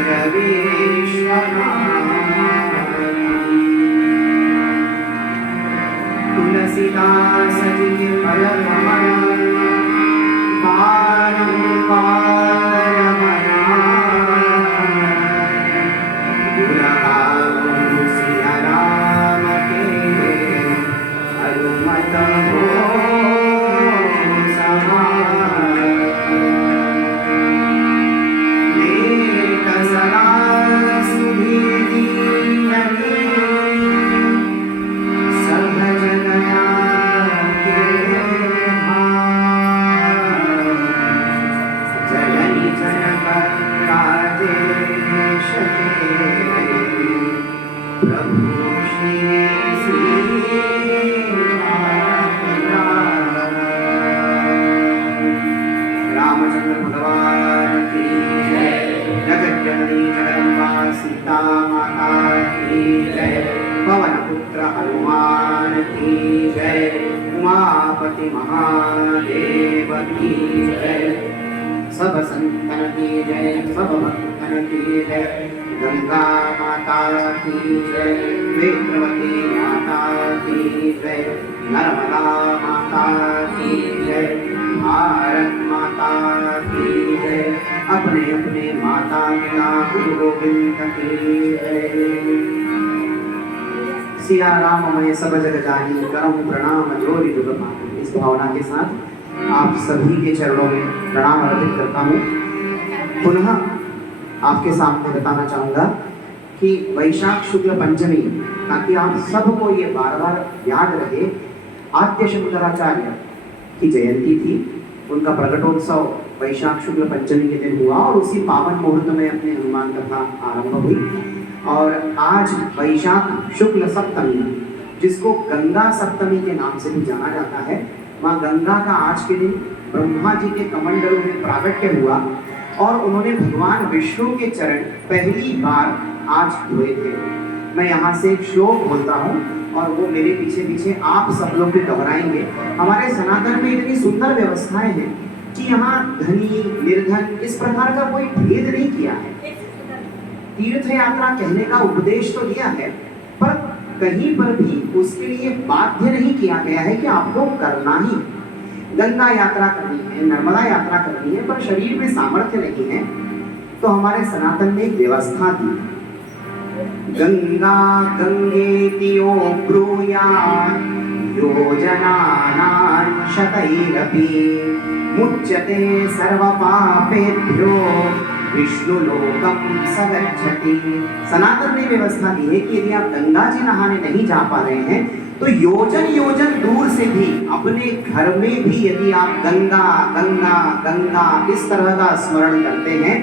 भज विश्वनाथ तुलसीदास जी के पद कमल बारंबार मनाए सिया राम के अनुमत हो रामचंद्र भगवान की जय। जगत जननी जगदम्बा सीता माता की जय। पवन पुत्र हनुमान की जय। उमापति महादेव की जय। सब संतन की जय, सब भक्तन की जय। गंगा माता की जय, वेत्रवती माता की जय, नर्मदा माता की जय, भारत माता की जय। अपने अपने माता पिता गुरु गोविंद की जय। सिया राम मैं सब जग जानी करम प्रणाम जोरी जुग मानी। इस भावना के साथ आप सभी के चरणों में प्रणाम अर्पित करता हूँ। पुनः आपके सामने बताना चाहूँगा कि वैशाख शुक्ल पंचमी, ताकि आप सबको ये बार बार याद रहे, आद्य शंकराचार्य की जयंती थी। उनका प्रकटोत्सव वैशाख शुक्ल पंचमी के दिन हुआ और उसी पावन मुहूर्त में अपनी हनुमान कथा आरंभ हुई। और आज वैशाख शुक्ल सप्तमी, जिसको गंगा सप्तमी के नाम से भी जाना जाता है, माँ गंगा का आज के दिन ब्रह्मा जी के कमंडलों में प्राकट्य हुआ और उन्होंने भगवान विष्णु के चरण पहली बार आज धोए थे। मैं यहाँ से एक श्लोक बोलता हूँ और वो मेरे पीछे पीछे आप सब लोग भी दोहराएंगे। हमारे सनातन में इतनी सुंदर व्यवस्थाएं हैं कि यहाँ धनी निर्धन इस प्रकार का कोई भेद नहीं किया है। तीर्थ यात्रा कहने का उपदेश तो दिया है, पर कहीं पर भी उसके लिए बाध्य नहीं किया गया है कि आपको करना ही। गंगा यात्रा करनी है, नर्मदा यात्रा करनी है, पर शरीर में सामर्थ्य नहीं है, तो हमारे सनातन में एक व्यवस्था थी। गंगा गंगेति यो ब्रूयात् योजनानां शतैरपि मुच्यते सर्वपापेभ्यो विष्णुलोकम स गच्छति। सनातन ने व्यवस्था दी है कि यदि आप गंगा जी नहाने नहीं जा पा रहे हैं तो योजन योजन दूर से भी अपने घर में भी यदि आप गंगा गंगा गंगा इस तरह का स्मरण करते हैं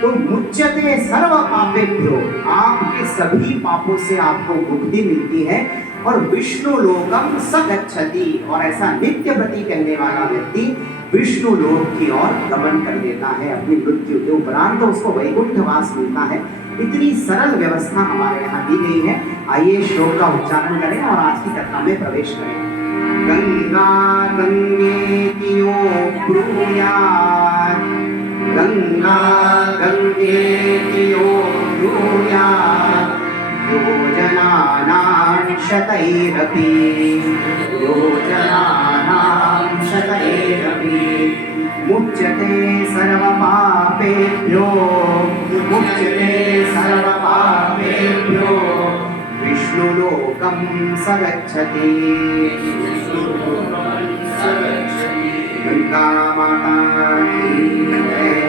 तो मुच्यते सर्व पापेभ्यो, आपके सभी पापों से आपको मुक्ति मिलती है और विष्णु लोकम स गच्छति, और ऐसा नित्य प्रति कहने वाला व्यक्ति विष्णु लोक की ओर गमन कर देता है। अपनी मृत्यु के उपरांत तो उसको वैकुंठवास मिलता है। इतनी सरल व्यवस्था हमारे यहाँ दी गई है। आइए श्लोक का उच्चारण करें और आज की कथा में प्रवेश करें। गंगा गंगेति यो ब्रूयात्, गंगा गंगेति यो ब्रूयात् योजनानां शतैरपि, योजनानां शतैरपि मुच्यते सर्वपापेभ्यो, मुच्यते सर्वपापेभ्यो विष्णुलोकं स गच्छति। गंगा माता की जय।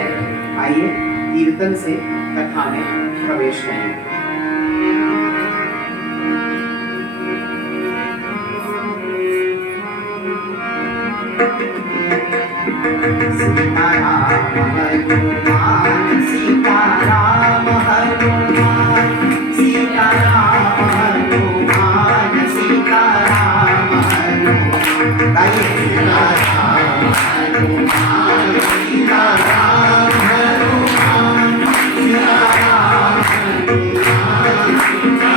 आइए कीर्तन से कथा में प्रवेश करें। सीताराम हनुमान, सीताराम हनुमान, सीताराम हनुमान, सीताराम हनुमान। गाइए सीताराम हनुमान, सीताराम हनुमान, सीताराम हनुमान, सीताराम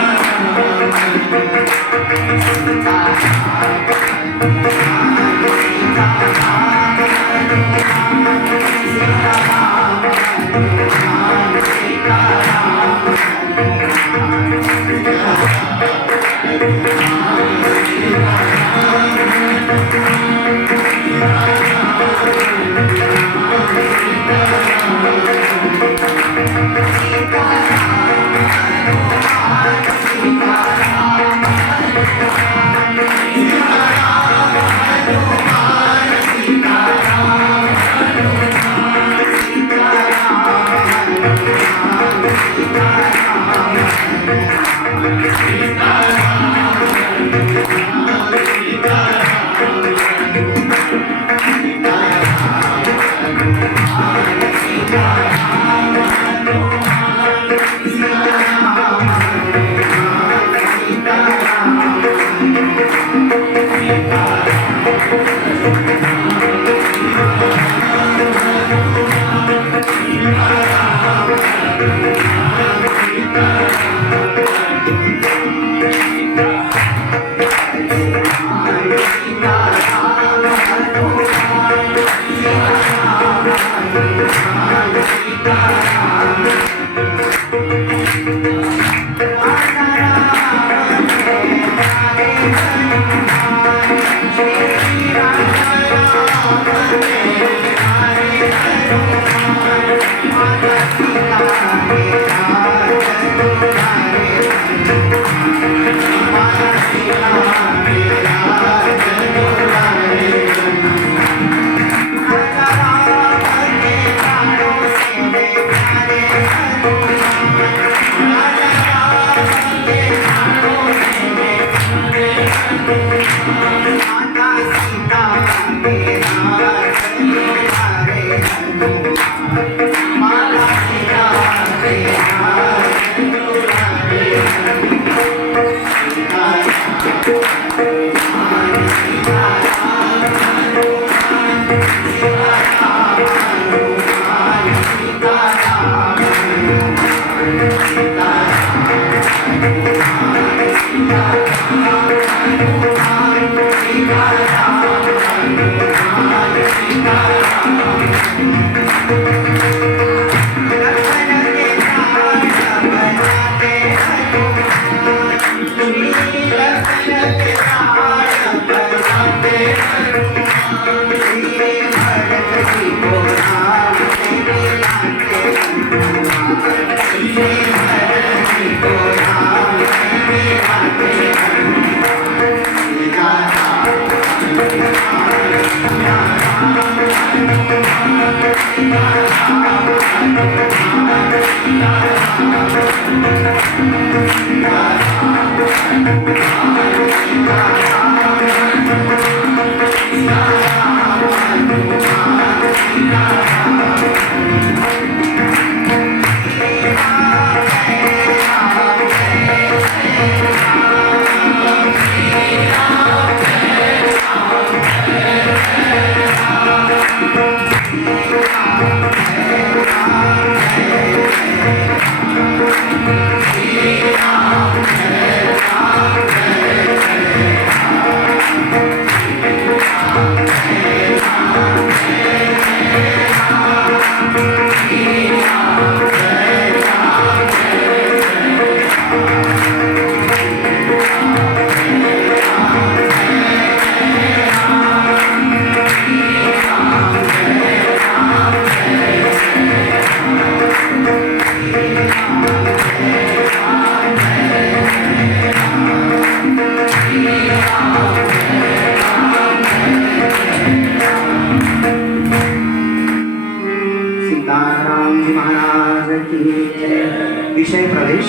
विषय प्रवेश।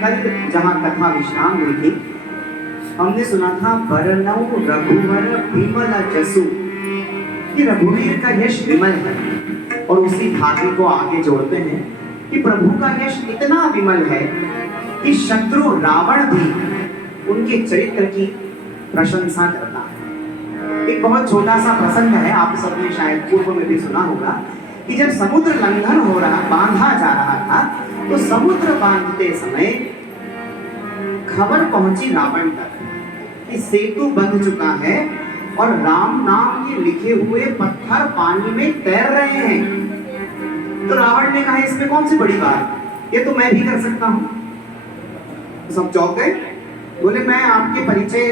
कल जहाँ कथा विश्राम हुई थी, हमने सुना था वरनौ रघुवर विमल जसु, कि रघुवीर का यश विमल है। और उसी धागे को आगे जोड़ते हैं कि प्रभु का यश इतना विमल है कि शत्रु रावण भी उनके चरित्र की प्रशंसा करता है। एक बहुत छोटा सा प्रसंग है, आप सबने शायद पूर्व में भी सुना होगा कि जब समुद्र लंघन हो रहा, बांधा जा रहा था, तो समुद्र बांधते समय खबर पहुंची रावण तक कि सेतु बंध चुका है और राम नाम के लिखे हुए पत्थर पानी में तैर रहे हैं। तो रावण ने कहा, इसमें कौन सी बड़ी बात, ये तो मैं भी कर सकता हूं। सब चौंक गए, बोले मैं आपके परिचय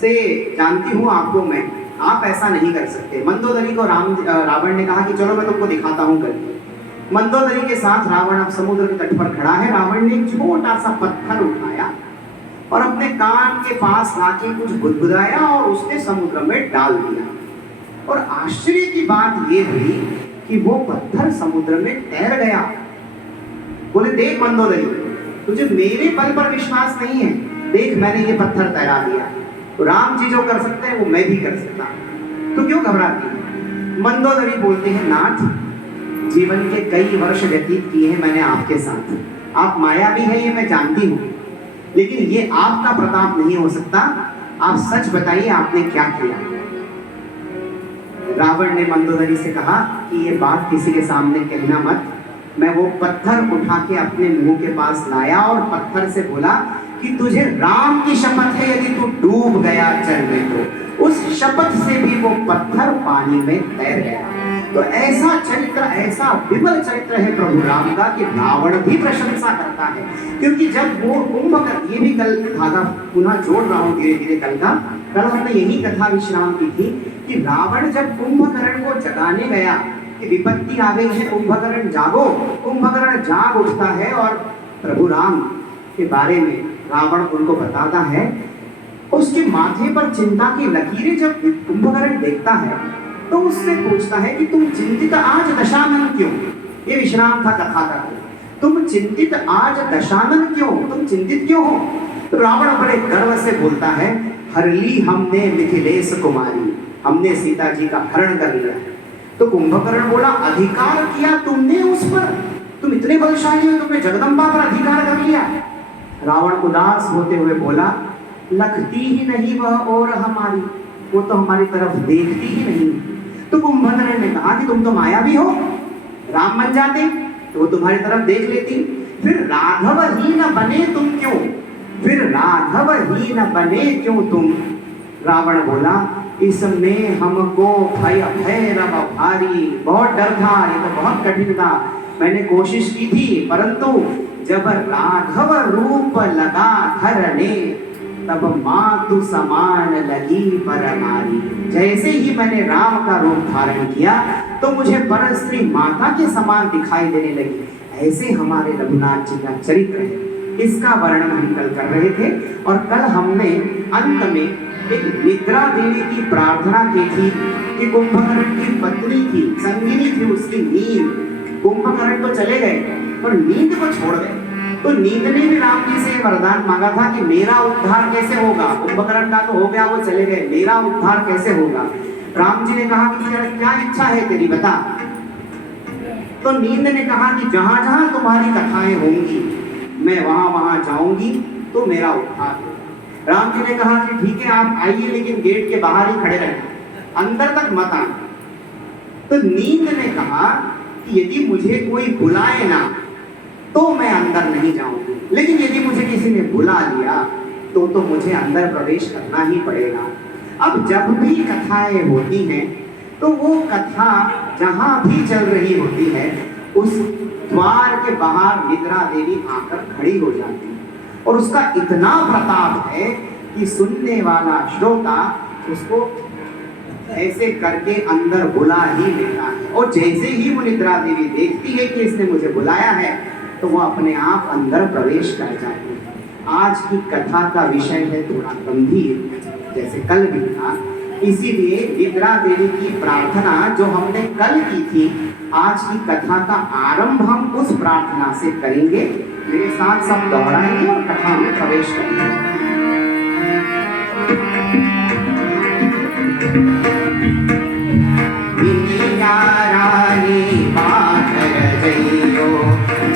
से जानती हूं आपको, मैं आप ऐसा नहीं कर सकते। मंदोदरी को रावण ने कहा कि चलो मैं तुमको दिखाता हूं करके। मंदोदरी के साथ रावण अब समुद्र के तट पर खड़ा है। रावण ने एक छोटा सा पत्थर उठाया और अपने कान के पास लाके कुछ गुदगुदाया और उसने समुद्र में डाल दिया। और आश्चर्य की बात यह हुई कि वो पत्थर समुद्र में तैर गया। बोले, देख मंदोदरी, तुझे मेरे बल पर विश्वास नहीं है, देख मैंने ये पत्थर तैरा दिया। तो राम जी जो कर सकते हैं वो मैं भी कर सकता हूं, तो क्यों घबराती है? मंदोदरी बोलते हैं, नाथ, जीवन के कई वर्ष व्यतीत किए हैं मैंने आपके साथ, आप मायावी है ये मैं जानती हूँ, लेकिन ये आपका प्रताप नहीं हो सकता। आप सच बताइए आपने क्या किया? रावण ने मंदोदरी से कहा कि ये बात किसी के सामने कहना मत। मैं वो पत्थर उठा के अपने मुंह के पास लाया और पत्थर से बोला कि तुझे राम की शपथ है, यदि तू डूब गया जल में तो उस शपथ से भी वो पत्थर पानी में तैर गया। तो ऐसा चरित्र, ऐसा विमल चरित्र है प्रभु राम का कि रावण भी प्रशंसा करता है। क्योंकि जब वो कुंभकर्ण, ये भी कल धागा पुनः जोड़ रहा हूँ धीरे धीरे, कल हमने यही कथा विश्राम की थी कि रावण जब कुंभकर्ण को जगाने गया कि विपत्ति आ गई है, कुंभकर्ण जागो, कुंभकर्ण जाग उठता है और प्रभु राम के बारे में रावण उनको बताता है। उसके माथे पर चिंता की लकीरें जब कुंभकर्ण देखता है तो उससे पूछता है कि तुम चिंतित आज दशानन क्यों? ये विश्राम था कथा का। तुम चिंतित आज दशानन क्यों, तुम चिंतित क्यों हो? तो रावण बड़े गर्व से बोलता है, हर ली हमने मिथिलेश कुमारी, हमने सीता जी का हरण कर लिया। तो कुंभकर्ण बोला, अधिकार किया तुमने उस पर, तुम इतने बलशाली हो, तुमने जगदम्बा पर अधिकार कर लिया। रावण उदास होते हुए बोला, लखती ही नहीं वह और हमारी, वो तो हमारी तरफ देखती ही नहीं। तो कुंभकर्ण ने कहा कि तुम तो मायावी हो, राम बन जाते तो वो तुम्हारी तरफ देख लेती। फिर राघव ही न बने तुम क्यों, फिर राघव ही न बने क्यों तुम? रावण बोला, इसमें हमको भय भैरव भारी, बहुत डर था, ये तो बहुत कठिन था, मैंने कोशिश की थी, परंतु जब राघव रूप लगा धरने तब मातु समान लगी परमारी। जैसे ही मैंने राम का रूप धारण किया तो मुझे परस्त्री माता के समान दिखाई देने लगी। ऐसे हमारे रघुनाथ जी का चरित्र है, इसका वर्णन हम कल कर रहे थे। और कल हमने अंत में एक निद्रा देने की प्रार्थना की थी कि कुंभकर्ण की पत्नी थी, संगिनी थी, उसकी नींद, कुंभकर्ण तो चले गए पर नींद को छोड़ गए। तो नींद ने भी राम जी से वरदान मांगा था कि मेरा उद्धार कैसे होगा? कुंभकर्ण का तो हो गया, वो चले गए, मेरा उद्धार कैसे होगा? राम जी ने कहा कि क्या इच्छा है तेरी, बता। तो नींद ने कहा कि जहां जहां तुम्हारी कथाएं होंगी मैं वहां वहां जाऊंगी तो मेरा उद्धार होगा। राम जी ने कहा कि ठीक है आप आइए, लेकिन गेट के बाहर ही खड़े रहना, अंदर तक मत आना। तो नींद ने कहा कि यदि मुझे कोई बुलाए ना तो मैं अंदर नहीं जाऊंगी, लेकिन यदि मुझे किसी ने बुला लिया तो मुझे अंदर प्रवेश करना ही पड़ेगा। अब जब भी कथाएं होती हैं तो वो कथा जहां भी चल रही होती है उस द्वार के बाहर निद्रा देवी आकर खड़ी हो जाती है और उसका इतना प्रताप है कि सुनने वाला श्रोता उसको ऐसे करके अंदर बुला ही लेता है। और जैसे ही वो निद्रा देवी देखती है कि इसने मुझे बुलाया है तो वो अपने आप अंदर प्रवेश कर जाती है। आज की कथा का विषय है थोड़ा गंभीर, जैसे कल भी था, इसीलिए निद्रा देवी की प्रार्थना जो हमने कल की थी, आज की कथा का आरंभ हम उस प्रार्थना से करेंगे। मेरे साथ सब दोहराएंगे और कथा में प्रवेश करेंगे।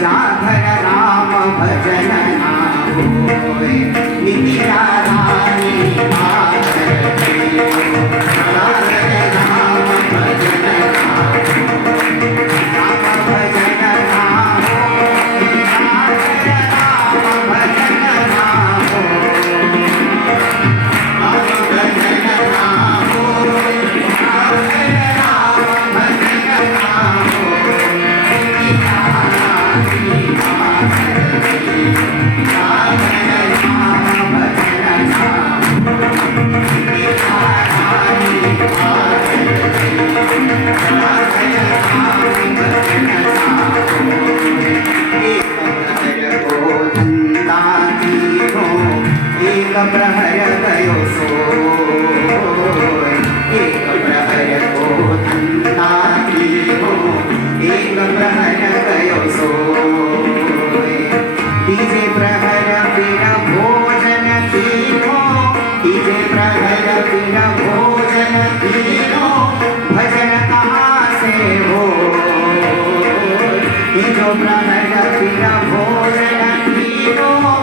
जागर राम भजन ना होए, नित्या रानी जागर राम भजन ना होए, राम भजन ना होए, जागर राम भजन ना होए।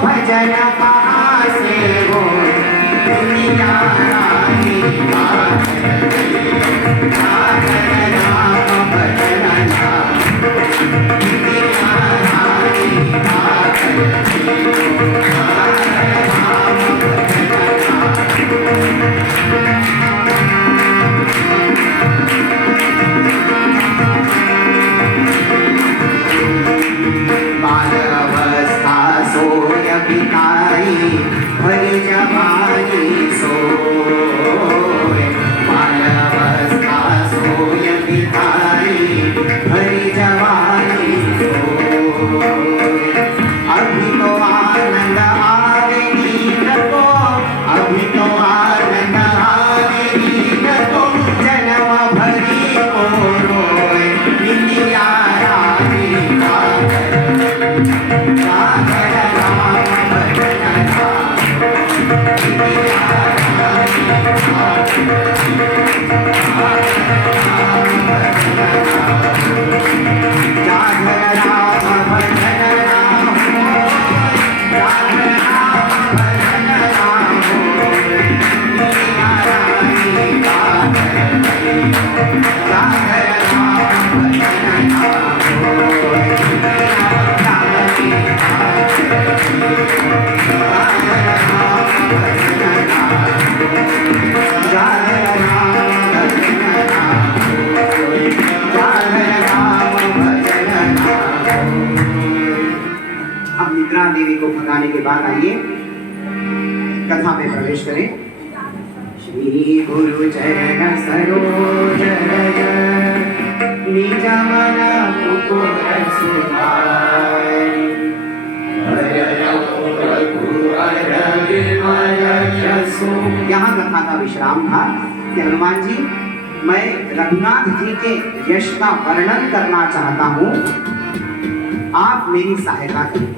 भजन कहाँ से हो दुनिया रानी बालावस्था सोय बिताई भरी जवानी सोय बालावस्था सोय बिताई भरी जवानी सोय अभी तो आनंद आवे नींद को अभी तो आनंद आवे नींद को जन्म भरी को रोए निंदिया रानी देवी को भगाने के बाद आइए कथा में प्रवेश करें। श्री गुरु चरण सरोज रज निज मन मुकुर सुधारि यहाँ कथा का विश्राम था कि हनुमान जी मैं रघुनाथ जी के यश का वर्णन करना चाहता हूँ, आप मेरी सहायता करें।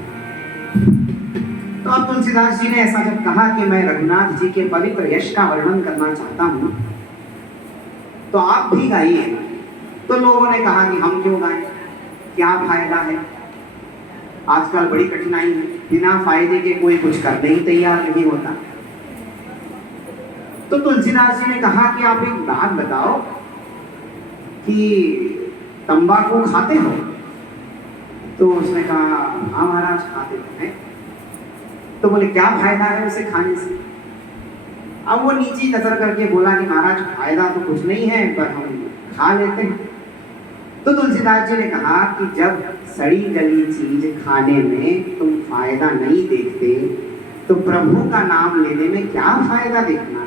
तो अब तुलसीदास जी ने ऐसा जब कहा कि मैं रघुनाथ जी के पवित्र यश का वर्णन करना चाहता हूं तो आप भी गाइए। तो लोगों ने कहा कि हम क्यों गाएं, क्या फायदा है, आजकल बड़ी कठिनाई है, बिना फायदे के कोई कुछ करने ही तैयार नहीं होता। तो तुलसीदास जी ने कहा कि आप एक बात बताओ कि तंबाकू खाते हो? तो उसने कहा हाँ महाराज खाते हैं। तो बोले क्या फायदा है उसे खाने से? अब वो नीची नजर करके बोला कि महाराज फायदा तो कुछ नहीं है पर हम खा लेते हैं। तो तुलसीदास जी ने कहा कि जब सड़ी गली चीज खाने में तुम फायदा नहीं देखते तो प्रभु का नाम लेने में क्या फायदा देखना?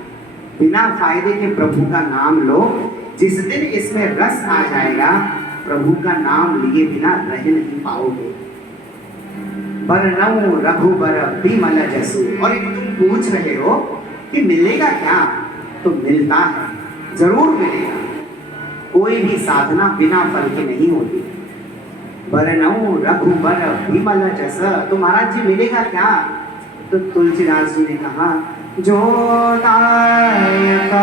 बिना फायदे के प्रभु का नाम लो, जिस दिन इसमें रस आ जाएगा प्रभु का नाम लिए बिना रह नहीं पाओगे। बरनऊ रघुबर बिमल जसु। और तुम पूछ रहे हो कि मिलेगा क्या, तो मिलता है, जरूर मिलेगा। कोई भी साधना बिना फल के नहीं होती। बरनऊ रघुबर बिमल जस। तो महाराज जी मिलेगा क्या? तो तुलसीदास जी ने कहा जो दायक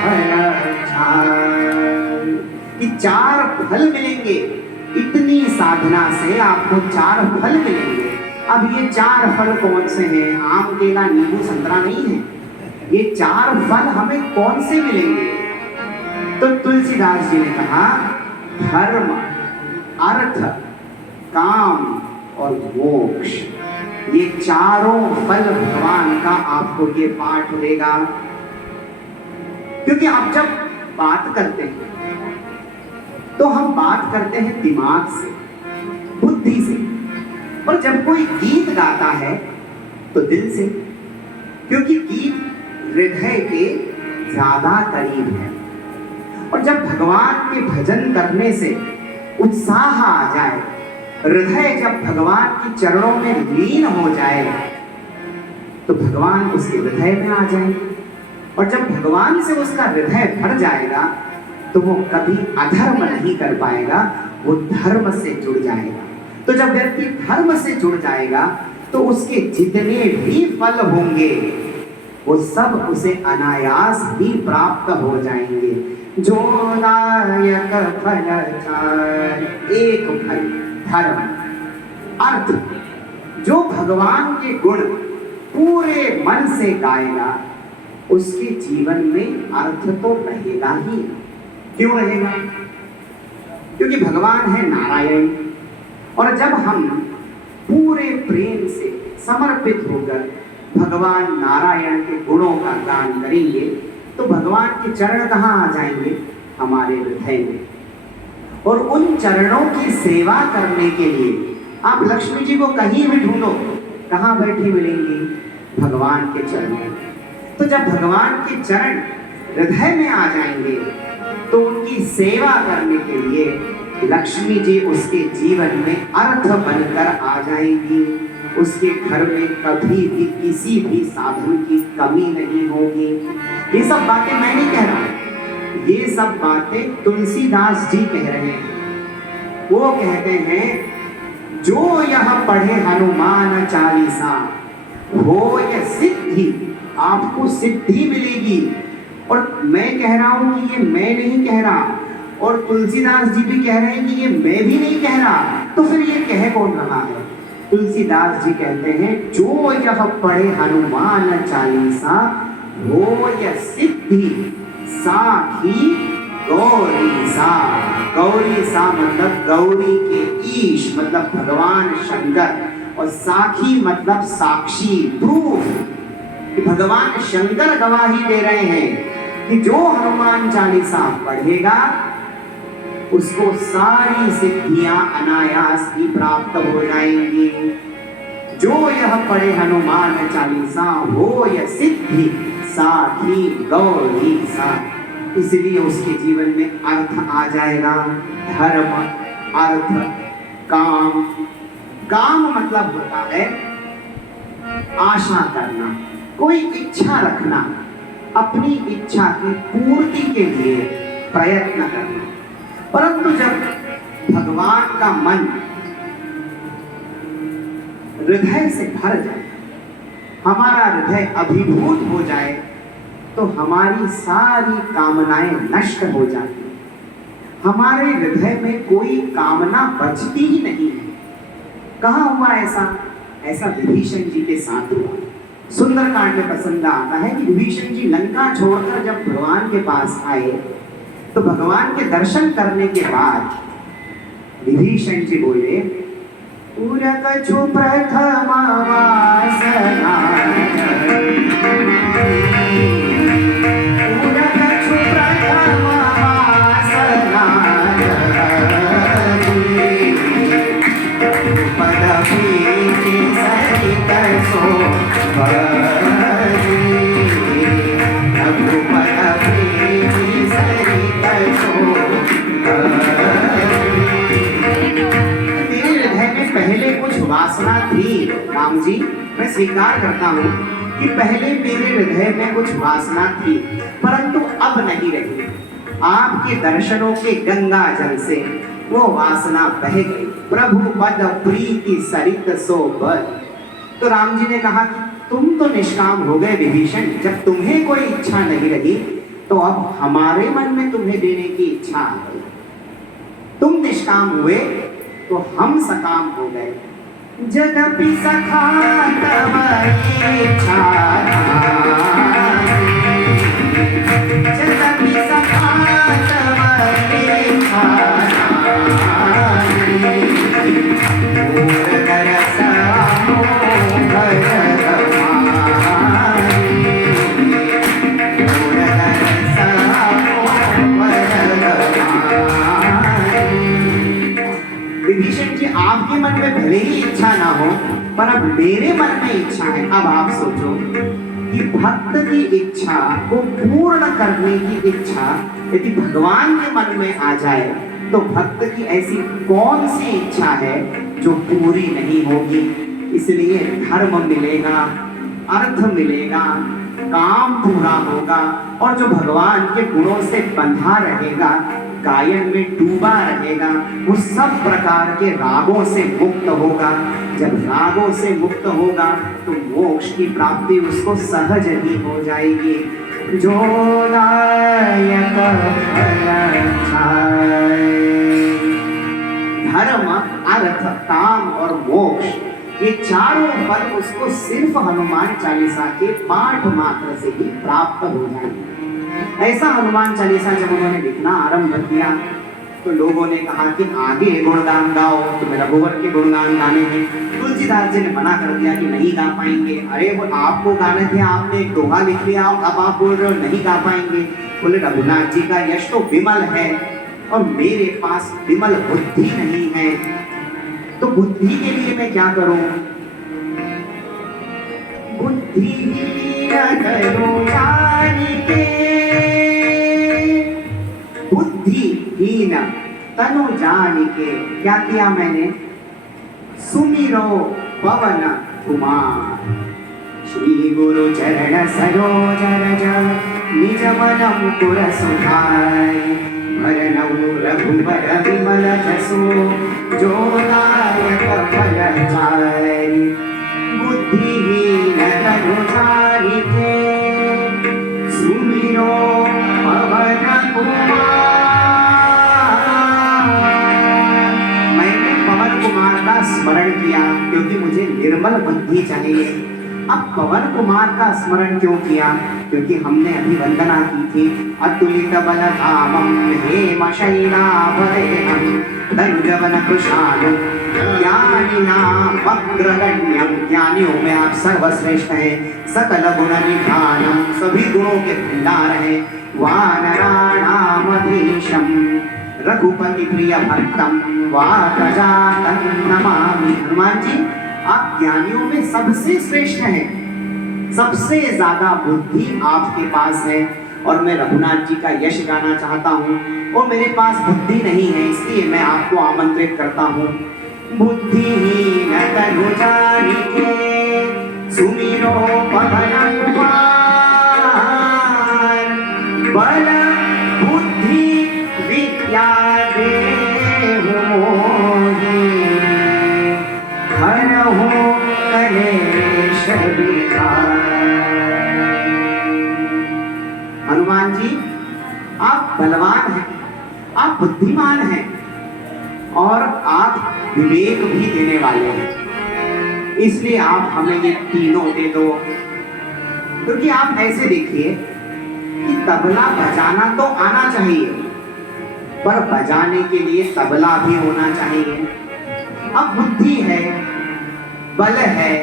फल चार, कि 4 फल मिलेंगे। इतनी साधना से आपको 4 फल मिलेंगे। अब ये 4 फल कौन से हैं? आम, केला, नींबू, संतरा नहीं है। ये 4 फल हमें कौन से मिलेंगे? तो तुलसीदास जी ने कहा धर्म, अर्थ, काम और मोक्ष, ये चारों फल भगवान का आपको ये पाठ देगा। क्योंकि आप जब बात करते हैं तो हम बात करते हैं दिमाग से, बुद्धि से, और जब कोई गीत गाता है तो दिल से, क्योंकि गीत हृदय के ज्यादा करीब है। और जब भगवान के भजन करने से उत्साह आ जाए, हृदय जब भगवान के चरणों में लीन हो जाए तो भगवान उसके हृदय में आ जाएंगे। और जब भगवान से उसका हृदय भर जाएगा तो वो कभी अधर्म नहीं कर पाएगा, वो धर्म से जुड़ जाएगा। तो जब व्यक्ति धर्म से जुड़ जाएगा तो उसके जितने भी फल होंगे वो सब उसे अनायास ही प्राप्त हो जाएंगे। जो दायक फल चार, एक फल धर्म, अर्थ, जो भगवान के गुण पूरे मन से गाएगा उसके जीवन में अर्थ तो रहेगा ही। क्यों रहेगा? क्योंकि भगवान है नारायण, और जब हम पूरे प्रेम से समर्पित होकर भगवान नारायण के गुणों का गान करेंगे तो भगवान के चरण कहाँ आ जाएंगे? हमारे हृदय में। और उन चरणों की सेवा करने के लिए आप लक्ष्मी जी को कहीं भी ढूंढो, कहाँ बैठी मिलेंगी? भगवान के चरण में। तो जब भगवान के चरण हृदय में आ जाएंगे तो उनकी सेवा करने के लिए लक्ष्मी जी उसके जीवन में अर्थ बनकर आ जाएंगी। उसके घर में कभी भी किसी भी साधन की कमी नहीं होगी। ये सब बातें मैं नहीं कह रहा, ये सब बातें तुलसीदास जी कह रहे हैं। वो कहते हैं जो यह पढ़े हनुमान चालीसा हो यह सिद्धि, आपको सिद्धि मिलेगी। और मैं कह रहा हूं कि ये मैं नहीं कह रहा, और तुलसीदास जी भी कह रहे हैं कि ये मैं भी नहीं कह रहा, तो फिर ये कह कौन रहा है? तुलसीदास जी कहते हैं जो यह पढ़े हनुमान चालीसा हो यह सिद्धि साखी गौरी सा। गौरी सा मतलब गौरी के ईश मतलब भगवान शंकर, और साखी मतलब साक्षी, प्रूफ कि भगवान शंकर गवाही दे रहे हैं कि जो हनुमान चालीसा पढ़ेगा उसको सारी सिद्धियां अनायास ही प्राप्त हो जाएंगी। जो यह पढ़े हनुमान चालीसा हो यह सिद्धि साखी गौरी सा। इसलिए उसके जीवन में अर्थ आ जाएगा। धर्म, अर्थ, काम। काम मतलब होता है आशा करना, कोई इच्छा रखना, अपनी इच्छा की पूर्ति के लिए प्रयत्न करना। परंतु जब भगवान का मन हृदय से भर जाए, हमारा हृदय अभिभूत हो जाए, तो हमारी सारी कामनाएं नष्ट हो जाती हैं। हमारे हृदय में कोई कामना बचती ही नहीं है। कहाँ हुआ ऐसा? ऐसा विभीषण जी के साथ हुआ। सुंदरकांड में प्रसंग आता है कि विभीषण जी लंका छोड़कर जब भगवान के पास आए तो भगवान के दर्शन करने के बाद विभीषण जी बोले उरकछु प्रथम वासना, उरकछु प्रथम वासना, पद प्रीति सहित शोभि, रघुपद प्रीति सहित शोभि। पहले कुछ वासना थी राम जी, मैं स्वीकार करता हूँ कि पहले मेरे हृदय में कुछ वासना थी, परंतु अब नहीं रही। आपके दर्शनों के गंगा जल से वो वासना बह गई। प्रभु पद प्रीति सरित सो बद। तो राम जी ने कहा कि तुम तो निष्काम हो गए विभीषण, जब तुम्हें कोई इच्छा नहीं रही तो अब हमारे मन में तुम्हें देने की इच्छा आ गई। तुम निष्काम हुए तो हम सकाम हो गए। जदपि सखा तब इच्छा, जदपि सखा तब इच्छा, मोर दरस मोह विभीषण जी, आपके मन में भले ही इच्छा ना हो, पर अब मेरे मन में इच्छा है। अब आप सोचो कि भक्त की इच्छा को पूर्ण करने की इच्छा यदि भगवान के मन में आ जाए तो भक्त की ऐसी कौन सी इच्छा है जो पूरी नहीं होगी। इसलिए धर्म मिलेगा, अर्थ मिलेगा, काम पूरा होगा, और जो भगवान के गुणों से बंधा रहेगा, गायन में डूबा रहेगा, वो सब प्रकार के रागों से मुक्त होगा। जब रागों से मुक्त होगा तो मोक्ष की प्राप्ति उसको सहज ही हो जाएगी। जो नायक धर्म, अर्थ, काम और मोक्ष ये चारों फल उसको सिर्फ हनुमान चालीसा के पाठ मात्र से ही प्राप्त हो जाएंगे। ऐसा हनुमान चालीसा जब उन्होंने लिखना आरंभ किया तो लोगों ने कहा कि आगे गुणगान गाओ, तो रघुवर के गुणगान गाने हैं। तुलसीदास जी ने मना कर दिया कि नहीं गा पाएंगे। अरे वो आपको गाने थे, आपने एक दोहा लिख लिया, अब आप बोल रहे हो नहीं गा पाएंगे। बोले रघुनाथ जी का यश तो विमल है और मेरे पास विमल बुद्धि नहीं है, तो बुद्धि के लिए मैं क्या करूं? बुद्धिहीन तनु जानिके, बुद्धिहीन तनु जानिके क्या किया मैंने? सुमिरो पवन कुमार, श्री गुरु चरण सरोज रज निज मन मुकुर सुधारि, भरनऊ रघुबर विमल जसु जो दायक फलचारि, बुद्धिहीन तनु जानिके सुमिरो पवन कुमार। मैंने पवन कुमार का स्मरण किया क्योंकि मुझे निर्मल बुद्धि चाहिए। अब पवन कुमार का स्मरण क्यों किया? क्योंकि हमने अभी वंदना की थी, अतुलित बलधामं हेम शैलाभयं धनुजवन कुशालो ज्ञानिनां वक्रगण्यं। ज्ञानियों में आप सर्वश्रेष्ठ हैं, सकल गुण निधानम, सभी गुणों के भंडार हैं। वानराणामधीशं रघुपति प्रिय भक्तम वातजातं नमामि। हनुमान जी आप ज्ञानियों में सबसे श्रेष्ठ हैं, सबसे ज्यादा बुद्धि आपके पास है और मैं रघुनाथ जी का यश गाना चाहता हूँ और मेरे पास बुद्धि नहीं है, इसलिए मैं आपको आमंत्रित करता हूँ। बुद्धिहीन तनु जानिके सुमिरो पवन कुमार, बल बुद्धि विद्या देहु मोहि, हरहु कलेश विकार। हनुमान जी आप बलवान हैं, आप बुद्धिमान हैं और आप विवेक भी देने वाले हैं, इसलिए आप हमें ये तीनों दे दो। क्योंकि आप ऐसे देखिए कि तबला बजाना तो आना चाहिए, पर बजाने के लिए तबला भी होना चाहिए। अब बुद्धि है, बल है,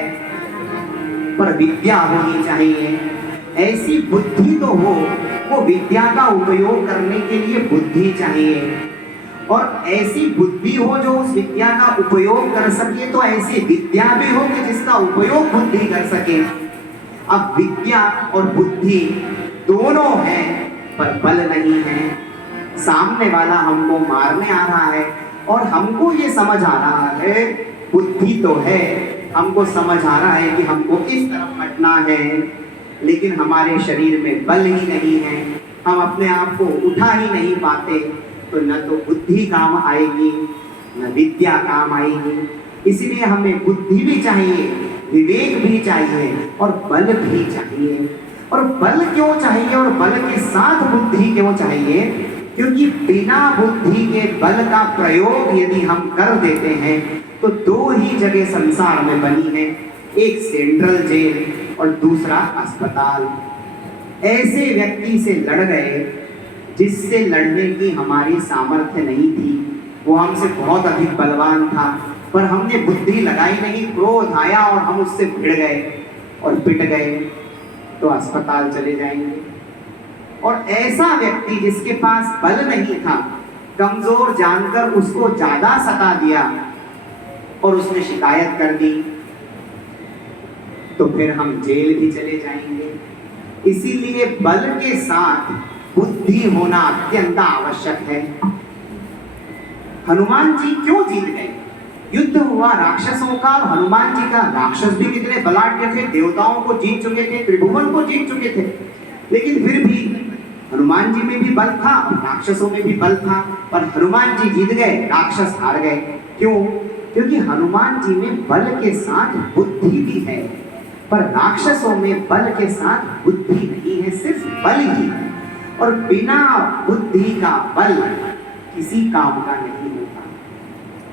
पर विद्या होनी चाहिए। ऐसी बुद्धि तो हो, वो विद्या का उपयोग करने के लिए बुद्धि चाहिए, और ऐसी बुद्धि हो जो उस विद्या का उपयोग कर सके, तो ऐसी विद्या भी हो कि जिसका उपयोग बुद्धि कर सके। अब विद्या और बुद्धि दोनों हैं, पर बल नहीं है। सामने वाला हमको मारने आ रहा है और हमको ये समझ आ रहा है, बुद्धि तो है, हमको समझ आ रहा है कि हमको किस तरफ हटना है, लेकिन हमारे शरीर में बल ही नहीं है, हम अपने आप को उठा ही नहीं पाते। तो न तो बुद्धि काम आएगी, न विद्या काम आएगी। इसीलिए हमें बुद्धि भी चाहिए, विवेक भी चाहिए और बल भी चाहिए। और बल क्यों चाहिए और बल के साथ बुद्धि क्यों चाहिए? क्योंकि बिना बुद्धि के बल का प्रयोग यदि हम कर देते हैं तो दो ही जगह संसार में बनी है, एक सेंट्रल जेल और दूसरा अस्पताल। ऐसे व्यक्ति से लड़ गए जिससे लड़ने की हमारी सामर्थ्य नहीं थी, वो हमसे बहुत अधिक बलवान था, पर हमने बुद्धि लगाई नहीं, क्रोध आया और हम उससे भिड़ गए और पिट गए, तो अस्पताल चले जाएंगे। और ऐसा व्यक्ति जिसके पास बल नहीं था, कमजोर जानकर उसको ज्यादा सता दिया और उसने शिकायत कर दी, तो फिर हम जेल भी चले जाएंगे। इसीलिए बल के साथ बुद्धि होना अत्यंत आवश्यक है। हनुमान जी क्यों जीत गए? युद्ध हुआ राक्षसों का, हनुमान जी का। राक्षस भी कितने बलाढ्य थे, देवताओं को जीत चुके थे, त्रिभुवन को जीत चुके थे, लेकिन फिर भी हनुमान जी में भी बल था और राक्षसों में भी बल था, पर हनुमान जी जीत गए, राक्षस हार गए। क्यों? क्योंकि हनुमान जी में बल के साथ बुद्धि भी है, पर राक्षसों में बल के साथ बुद्धि नहीं है, सिर्फ बल ही है। और बिना बुद्धि का बल किसी काम का नहीं होता।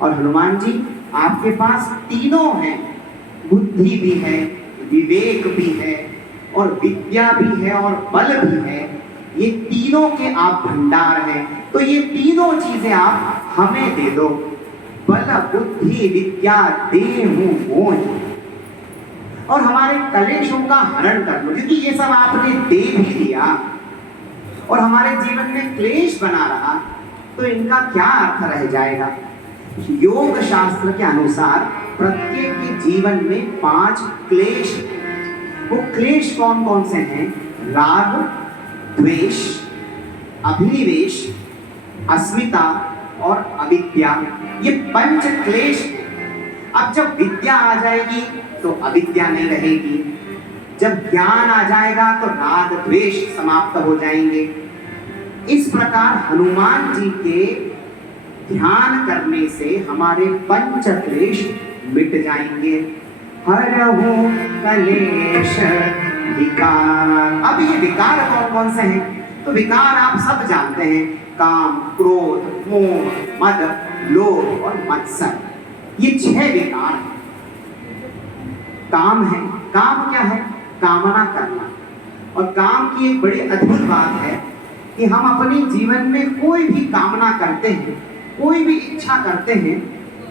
और हनुमान जी आपके पास तीनों हैं, बुद्धि भी है, विवेक भी है और विद्या भी है और बल भी है। ये तीनों के आप भंडार हैं। तो ये तीनों चीजें आप हमें दे दो। बल बुद्धि विद्या देहु मोहि, और हमारे कलेशों का हरण कर लो, क्योंकि ये सब आपने दे भी दिया और हमारे जीवन में क्लेश बना रहा, तो इनका क्या अर्थ रह जाएगा। योग शास्त्र के अनुसार प्रत्येक के जीवन में 5 क्लेश, वो क्लेश कौन कौन से हैं? राग, द्वेष, अभिनिवेश, अस्मिता और अविद्या, ये 5 क्लेश। अब जब विद्या आ जाएगी तो अविद्या नहीं रहेगी, जब ज्ञान आ जाएगा तो राग द्वेष समाप्त हो जाएंगे। इस प्रकार हनुमान जी के ध्यान करने से हमारे 5 क्लेश मिट जाएंगे। हरहु कलेश विकार। अब ये विकार कौन कौन से हैं? तो विकार आप सब जानते हैं, काम, क्रोध, मोह, मद, लोभ और मत्सर, ये 6 विकार हैं। काम है, काम क्या है? कामना करना। और काम की एक बड़ी अद्भुत बात है कि हम अपने जीवन में कोई भी कामना करते हैं, कोई भी इच्छा करते हैं,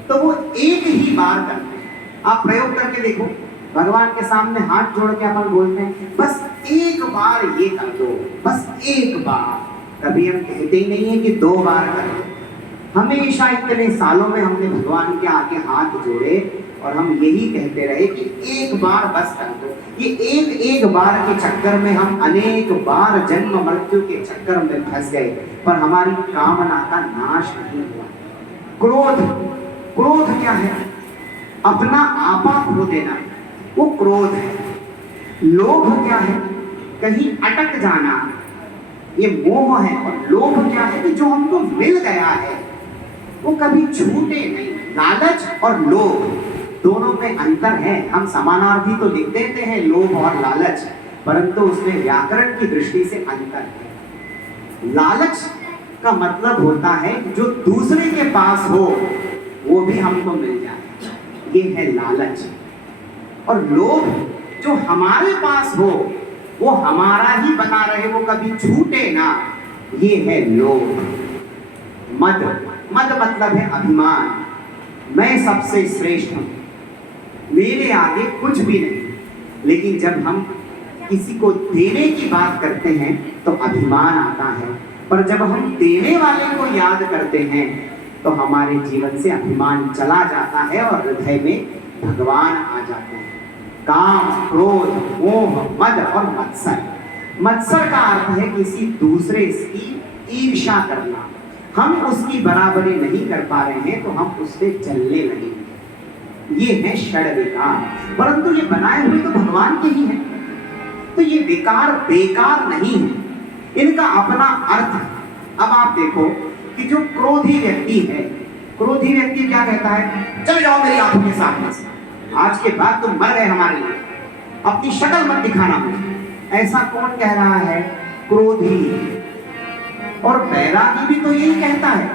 तो वो एक ही बार करते हैं। आप प्रयोग करके देखो, भगवान के सामने हाथ जोड़ के अपन बोलते हैं बस एक बार ये कर दो, बस एक बार। कभी हम कहते ही नहीं है कि 2 बार कर दो। हमेशा इतने सालों में हमने भगवान के आगे हाथ जोड़े और हम यही कहते रहे कि एक बार बस कर दो। ये एक बार के चक्कर में हम अनेक बार जन्म मृत्यु के चक्कर में फंस गए, पर हमारी कामना का नाश नहीं हुआ। क्रोध, क्रोध क्या है? अपना आपा खो देना, वो क्रोध है। लोभ क्या है? कहीं अटक जाना, ये मोह है। और लोभ क्या है? कि जो हमको मिल गया है वो कभी छूटे नहीं। लालच और लोभ दोनों में अंतर है। हम समानार्थी तो लिख देते हैं लोभ और लालच, परंतु उसमें व्याकरण की दृष्टि से अंतर है। लालच का मतलब होता है जो दूसरे के पास हो वो भी हमको मिल जाए, ये है लालच। और लोभ जो हमारे पास हो वो हमारा ही बना रहे, वो कभी छूटे ना, ये है लोभ। मद, मद मतलब है अभिमान, मैं सबसे श्रेष्ठ हूं, मेरे आगे कुछ भी नहीं। लेकिन जब हम किसी को देने की बात करते हैं तो अभिमान आता है, पर जब हम देने वाले को याद करते हैं तो हमारे जीवन से अभिमान चला जाता है और हृदय में भगवान आ जाते हैं। काम, क्रोध, मोह, मद और मत्सर। मत्सर का अर्थ है किसी दूसरे की ईर्ष्या करना। हम उसकी बराबरी नहीं कर पा रहे हैं तो हम उससे जलने लगेंगे। ये है षड विकार, परंतु ये बनाए हुए तो भगवान के ही हैं। तो ये विकार बेकार नहीं है, इनका अपना अर्थ है। अब आप देखो कि जो क्रोधी व्यक्ति है, क्रोधी व्यक्ति क्या कहता है? चले जाओ मेरी आंखों के सामने से, आज के बाद तुम मर गए हमारे लिए, अपनी शक्ल मत दिखाना मुझे। ऐसा कौन कह रहा है? क्रोधी। और बैरागी भी तो यही कहता है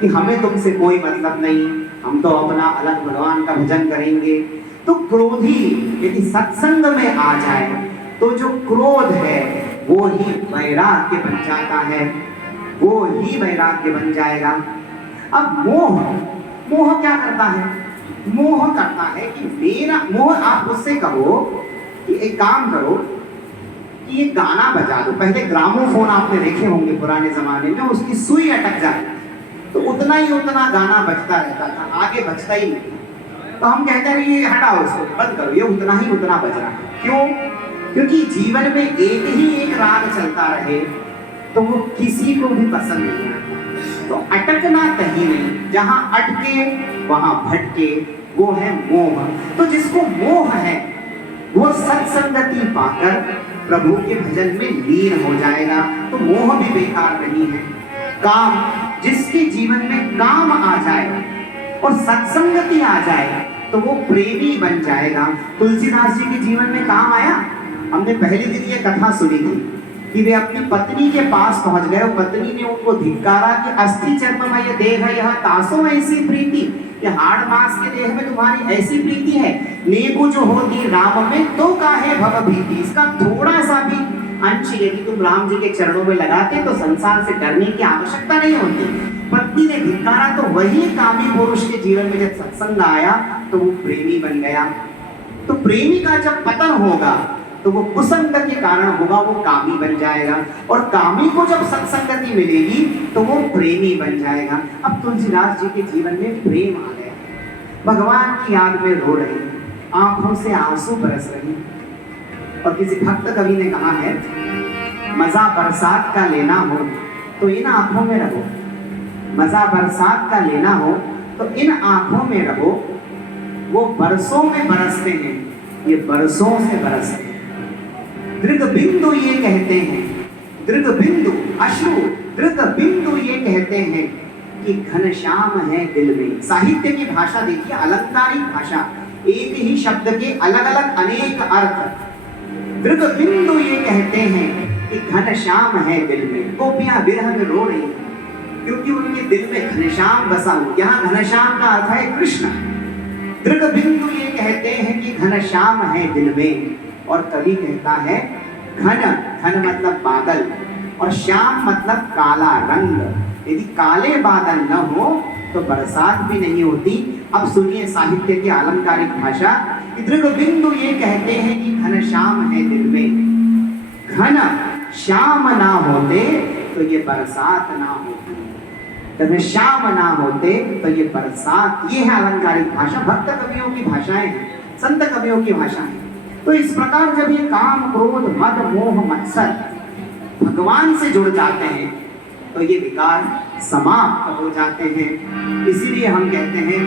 कि हमें तुमसे कोई मतलब नहीं, हम तो अपना अलग भगवान का भजन करेंगे। तो क्रोधी यदि सत्संग में आ जाए तो जो क्रोध है वो ही वैराग्य बन जाता है, वो ही वैराग्य बन जाएगा। अब मोह, मोह क्या करता है? मोह करता है कि मेरा मोह, आप उससे कहो कि एक काम करो कि ये गाना बजा दो। पहले ग्रामोफोन आपने देखे होंगे पुराने जमाने में, उसकी सुई अटक जाती तो उतना ही उतना गाना बजता रहता था, आगे बजता ही नहीं। तो हम कहते हैं ये हटाओ, उसको बंद करो, ये उतना ही उतना बज रहा है। क्यों? क्योंकि जीवन में एक ही एक राग चलता रहे तो वो किसी को भी पसंद नहीं आता। तो अटकना कहीं नहीं, जहां अटके वहां भटके, वो है मोह। तो जिसको मोह है वो सत्संगति पाकर प्रभु के भजन में लीन हो जाएगा, तो मोह भी बेकार नहीं है। काम, जिसके जीवन में काम आ जाए और सत्संगति आ जाए तो वो प्रेमी बन जाएगा। तुलसीदास जी के जीवन में काम आया। हमने पहले दिन ये कथा सुनी थी कि वे अपनी पत्नी के पास पहुंच गए और पत्नी ने उनको धिक्कारा कि अस्थि चर्ममय देह यह तासो ऐसी प्रीति, कि हाड़ मांस के देह में तुम्हारी ऐसी प्रीति है, नेकु जो होती राम में तो काहे भव भीति। इसका थोड़ा सा भी अंश यदि तुम राम जी के चरणों में लगाते तो संसार से डरने की आवश्यकता नहीं होती। पत्नी ने धिक्कारा तो वही कामी पुरुष के जीवन में जब सत्संग आया तो वो प्रेमी बन गया। तो प्रेमी का जब पतन होगा तो वो कुसंग के कारण होगा, वो कामी बन जाएगा, और कामी को जब सत्संगति मिलेगी तो वो प्रेमी बन जाएगा। अब तुलसीदास जी के जीवन में प्रेम आ गया, भगवान की याद में रो रहे, आंखों से आंसू बरस रहे। और किसी भक्त कवि ने कहा है, मजा बरसात का लेना हो तो इन आंखों में रहो, मजा बरसात का लेना हो तो इन आंखों में रहो, वो बरसों में बरसते हैं, ये बरसों से बरसते हैं। दृग बिंदु ये कहते हैं, दृग बिंदु अश्रु दृग बिंदु ये कहते हैं कि घनश्याम है दिल में। साहित्य की भाषा देखिए, अलंकारिक भाषा, एक ही शब्द के अलग अलग अनेक अर्थ। दृग बिंदु ये कहते हैं कि घनश्याम है दिल में। गोपियां विरह में रो रही हैं क्योंकि उनके दिल में घनश्याम बसा हुआ। यहाँ घनश्याम का अर्थ है कृष्ण। दृग बिंदु ये कहते हैं कि घनश्याम है दिल में। और कवि कहता है, घन घन मतलब बादल और श्याम मतलब काला रंग। यदि काले बादल न हो तो बरसात भी नहीं होती। अब सुनिए साहित्य की अलंकारिक भाषा। दृग बिंदु ये कहते हैं कि घनश्याम है दिल में। घन श्याम ना होते तो ये बरसात ना होती, घनश्याम ना होते तो ये बरसात। ये है अलंकारिक भाषा, भक्त कवियों की भाषाएं हैं, संत कवियों की भाषाएं। तो इस प्रकार जब ये काम क्रोध मद मोह मत्सर भगवान से जुड़ जाते हैं तो ये विकार समाप्त हो जाते हैं। इसीलिए हम कहते हैं,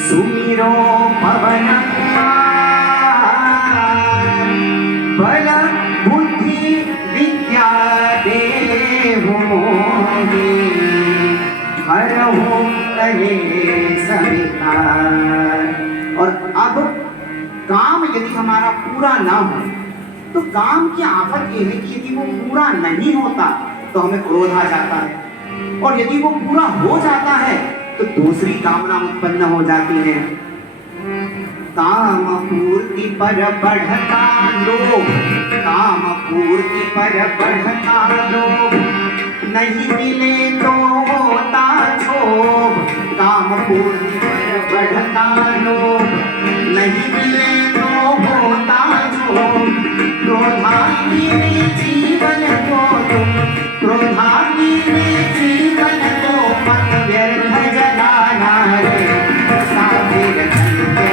सुमिरो पवन बल बुद्धि विद्या देहु मोहि, हरहु और अब काम यदि हमारा पूरा ना हो तो काम की आफत यह है कि यदि वो पूरा नहीं होता तो हमें क्रोध आ जाता है, और यदि वो पूरा हो जाता है तो दूसरी कामना उत्पन्न हो जाती है। काम पूर्ति पर बढ़ता लोभ, काम पूर्ति पर बढ़ता लोभ, नहीं मिले तो होता क्षोभ। काम पूर्ति पर बढ़ता लोभ, नहीं मिले तो होता क्षोभ। क्रोधाग्नि में जीवन को तुम, क्रोधाग्नि में जीवन को मत व्यर्थ जलाना रे। साबिर चलते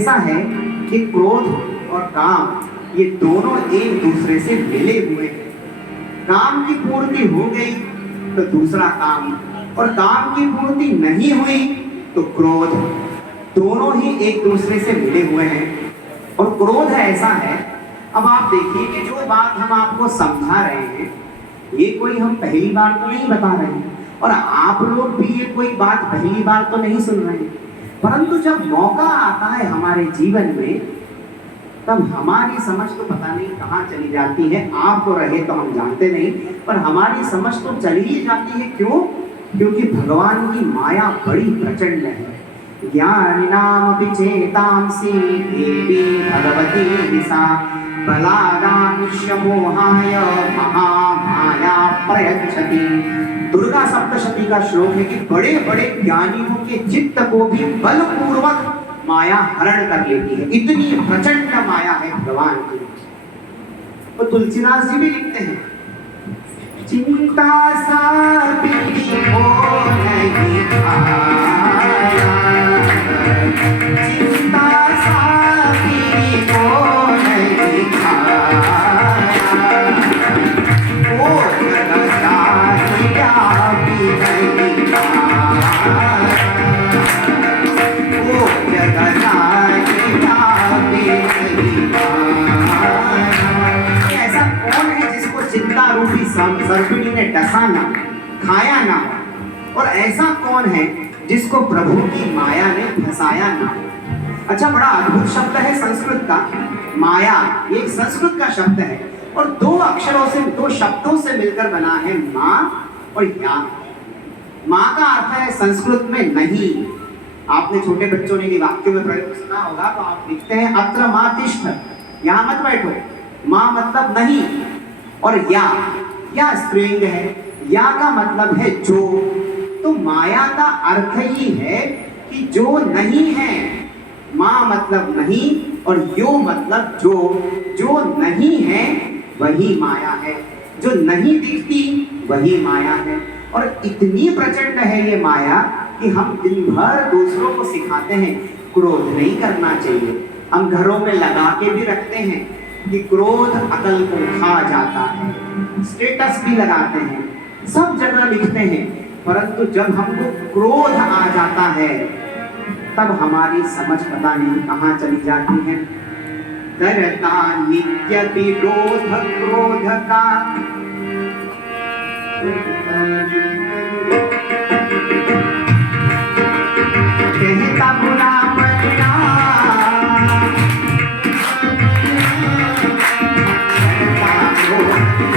ऐसा है कि क्रोध और काम ये दोनों एक दूसरे से मिले हुए हैं। काम की पूर्ति हो गई तो दूसरा काम, और काम की पूर्ति नहीं हुई तो क्रोध। दोनों ही एक दूसरे से मिले हुए हैं। और क्रोध ऐसा है, अब आप देखिए कि जो बात हम आपको समझा रहे हैं ये कोई हम पहली बार तो नहीं बता रहे हैं, और आप लोग भी ये कोई बात पहली बार तो नहीं सुन रहे हैं। परंतु जब मौका आता है हमारे जीवन में, तब हमारी समझ तो पता नहीं कहाँ चली जाती है। आप तो रहे तो हम जानते नहीं, पर हमारी समझ तो चली ही जाती है। क्यों? क्योंकि भगवान की माया बड़ी प्रचंड है। ज्ञानिनामपि चेतांसि देवी भगवती निशा बलादामुष्य मोहाय महामाया प्रयच्छति। दुर्गा सप्तशती का श्लोक है कि बड़े बड़े ज्ञानियों के चित्त को भी बलपूर्वक माया हरण कर लेती है। इतनी प्रचंड माया है भगवान की। तो तुलसीदास जी भी लिखते हैं, चिंता साबिनी हो नहीं आया, चिंता साबिनी हो नहीं आया, ओ जगदाहिया भी नहीं आया, ओ जगदाहिया भी नहीं आया। ऐसा कौन है जिसको चिंता रूपी सर्पिणी ने डसा ना, खाया ना? और ऐसा कौन है जिसको प्रभु की माया ने फंसाया ना? अच्छा, बड़ा अद्भुत शब्द है संस्कृत का माया। एक संस्कृत का शब्द है और दो अक्षरों से, दो शब्दों से मिलकर बना है, माँ और या। माँ का अर्थ है संस्कृत में नहीं। आपने छोटे बच्चों ने वाक्यों में प्रयोग सुना होगा, तो आप लिखते हैं अत्र माँ तिष्ठ, यहाँ मत बैठो। माँ मतलब नहीं, और या स्त्रीलिंग है। या का मतलब है जो। तो माया का अर्थ ही है कि जो नहीं है। माँ मतलब नहीं और यो मतलब जो नहीं है वही माया है। जो नहीं दिखती वही माया है। और इतनी प्रचंड है ये माया कि हम दिन भर दूसरों को सिखाते हैं क्रोध नहीं करना चाहिए। हम घरों में लगा के भी रखते हैं कि क्रोध अकल को खा जाता है। स्टेटस भी लगाते हैं, सब जगह लिखते हैं, परंतु जब हमको क्रोध आ जाता है तब हमारी समझ पता नहीं कहाँ चली जाती है। करता नित्य विरोध क्रोध का, कहता बुरा मना,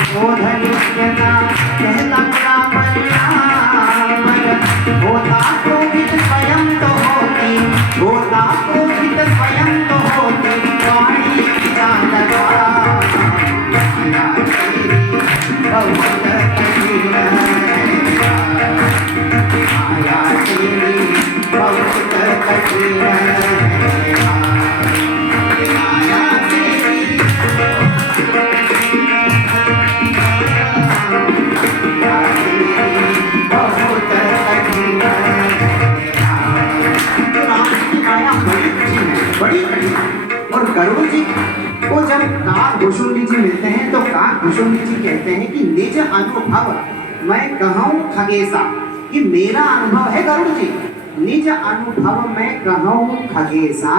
क्रोध नित्य का, कहता बुरा होता क्रोधित स्वयं तो होती, होता क्रोधित स्वयं तो होती, वाणी जानता माया तेरी बहुत कठिन है, माया तेरी बहुत कठिन है, माया तेरी बड़ी कठिन। और गरुड़ जी को जब काकभूषुंडी जी मिलते हैं तो काकभूषुंडी जी कहते हैं कि निज अनुभव मैं कहूँ खगेशा, कि मेरा अनुभव है गरुड़ जी, निज अनुभव मैं कहूँ खगेशा,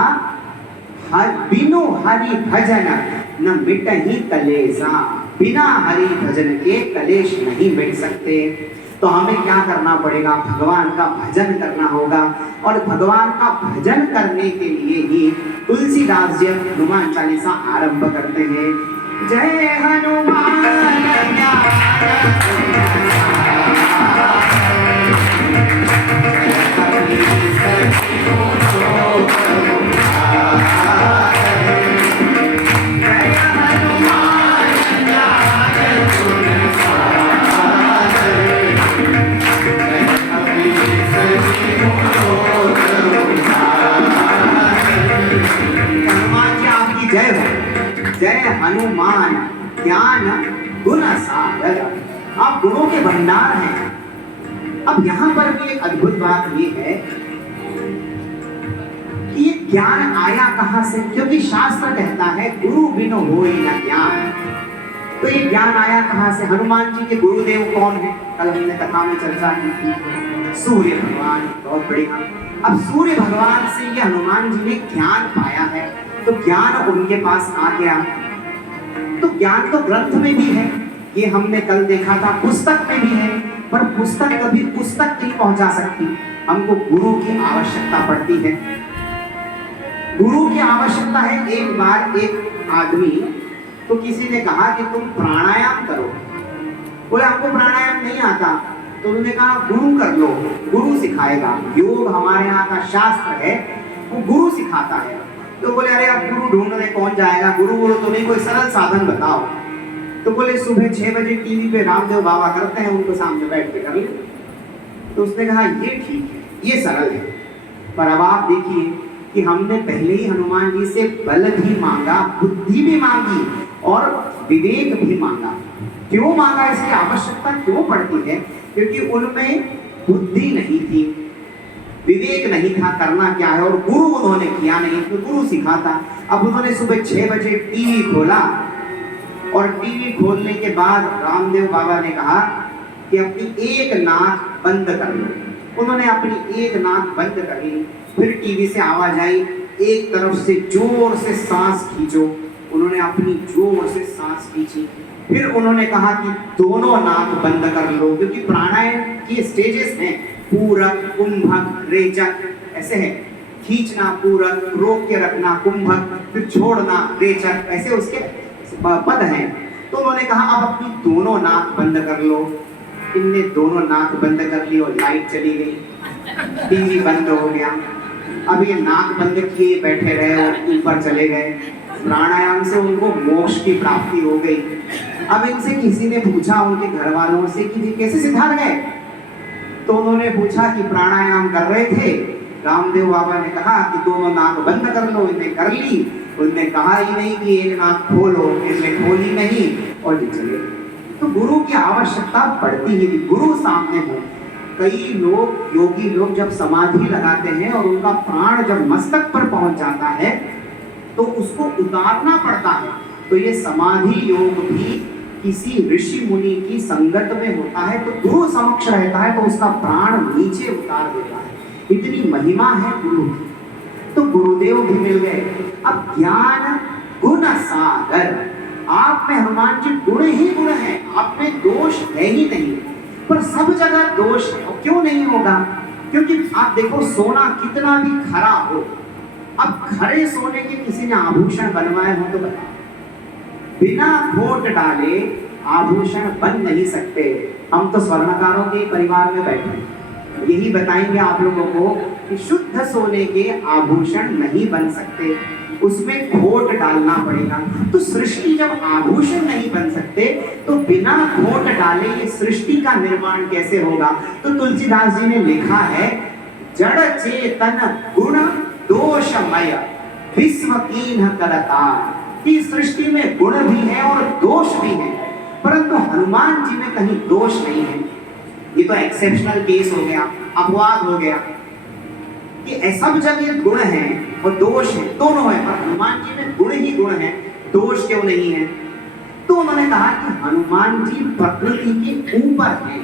बिनु हरि भजन न मिटहि कलेशा। बिना हरि भजन के कलेश नहीं मिट सकते। तो हमें क्या करना पड़ेगा? भगवान का भजन करना होगा। और भगवान का भजन करने के लिए ही तुलसीदास जी हनुमान चालीसा आरंभ करते हैं। जय हनुमान जय हनुमान ज्ञान गुण सागर। आप गुणों के भंडार हैं। अब यहाँ पर भी एक अद्भुत बात ये है कि ये ज्ञान आया कहाँ से? क्योंकि शास्त्र कहता है गुरु बिनु होय न ज्ञान। तो ये ज्ञान आया कहाँ से? हनुमान जी के गुरुदेव कौन है? कल हमने कथा में चर्चा की थी, सूर्य भगवान। बहुत बढ़िया। अब सूर्य भगवान से ये हनुमान जी ने ज्ञान पाया है, तो ज्ञान उनके पास आ गया। तो ज्ञान तो ग्रंथ में भी है, ये हमने कल देखा था, पुस्तक में भी है, पर पुस्तक कभी पुस्तक नहीं पहुंचा सकती। हमको गुरु की आवश्यकता पड़ती है। गुरु की आवश्यकता है। एक बार एक आदमी, तो किसी ने कहा कि तुम प्राणायाम करो। बोले हमको प्राणायाम नहीं आता। तो उन्होंने कहा गुरु कर लो, गुरु सिखाएगा। योग हमारे यहाँ का शास्त्र है, वो गुरु सिखाता है। तो बोले अरे अब गुरु ढूंढने कौन जाएगा, गुरु बोलो तो नहीं, कोई सरल साधन बताओ। तो बोले सुबह 6 बजे टीवी पे रामदेव बाबा करते हैं, उनको सामने बैठ के कर ले। तो उसने कहा ये ठीक है, ये सरल है। पर अब आप देखिए कि हमने पहले ही हनुमान जी से बल भी मांगा, बुद्धि भी मांगी और विवेक भी मांगा। क्यों मांगा, इसकी आवश्यकता क्यों पड़ती है? क्योंकि उनमें बुद्धि नहीं थी, विवेक नहीं था करना क्या है, और गुरु उन्होंने किया नहीं, तो गुरु सिखाता। अब उन्होंने सुबह 6 बजे टीवी खोला, और टीवी खोलने के बाद रामदेव बाबा ने कहा कि अपनी एक नाक बंद कर लो। उन्होंने अपनी एक नाक बंद कर ली। फिर टीवी से आवाज आई, एक तरफ से जोर से सांस खींचो। उन्होंने अपनी जोर से सांस खींची। फिर उन्होंने कहा कि दोनों नाक बंद कर लो, क्योंकि प्राणायाम की स्टेजेस हैं, पूरक, कुंभक, रेचक, ऐसे है। खींचना पूरक, रोक के रखना कुंभक, फिर छोड़ना रेचक, ऐसे उसके पद हैं। तो उन्होंने कहा अब अपनी दोनों नाक बंद कर लो। इनने दोनों नाक बंद कर ली और लाइट चली गई, टीवी बंद हो गया। अब ये नाक बंद किए बैठे रहे और ऊपर चले गए। प्राणायाम से उनको मोक्ष की प्राप्ति हो गई। अब इनसे किसी ने पूछा उनके घर वालों से कि कैसे सिद्धार्थ गए? तो उन्होंने पूछा कि प्राणायाम कर रहे थे। रामदेव बाबा ने कहा कि दोनों नाक बंद कर लो। इन्हें कर ली। उन्होंने कहा ही नहीं कि एक नाक खोलो, इन्हें खोली नहीं और चले। तो गुरु की आवश्यकता पड़ती ही नहीं, गुरु सामने हो। कई लोग, योगी लोग जब समाधि लगाते हैं और उनका प्राण जब मस्तक पर पहुंच जाता है तो उसको उतारना पड़ता है। तो ये समाधि योग भी किसी ऋषि मुनि की संगत में होता है, तो गुरु समक्ष रहता है तो उसका प्राण नीचे उतार देता है। इतनी महिमा है गुरु की। तो गुरुदेव भी मिल गए। अब ज्ञान गुण सागर, आप में हनुमान जी गुण ही गुण है, आप में दोष है ही नहीं। पर सब जगह दोष है। और क्यों नहीं होगा? क्योंकि आप देखो सोना कितना भी खरा हो, अब खरे सोने के किसी ने आभूषण बनवाए हो तो बताओ, बिना खोट डाले आभूषण बन नहीं सकते। हम तो स्वर्णकारों के परिवार में बैठे, यही बताएंगे आप लोगों को कि शुद्ध सोने के आभूषण नहीं बन सकते, उसमें खोट डालना पड़ेगा। तो सृष्टि जब आभूषण नहीं बन सकते तो बिना खोट डाले ये सृष्टि का निर्माण कैसे होगा? तो तुलसीदास जी ने लिखा है, जड़ चेतन गुण दोषमय विश्व कीन्ह करतार। कि सृष्टि में गुण भी है और दोष भी है, परंतु हनुमान जी में कहीं दोष नहीं है। ये तो एक्सेप्शनल केस हो गया, अपवाद हो गया कि सब जगह गुण है और दोष है, दोनों है, पर हनुमान जी में गुण ही गुण है, दोष क्यों नहीं है? तो उन्होंने कहा कि हनुमान जी प्रकृति के ऊपर है,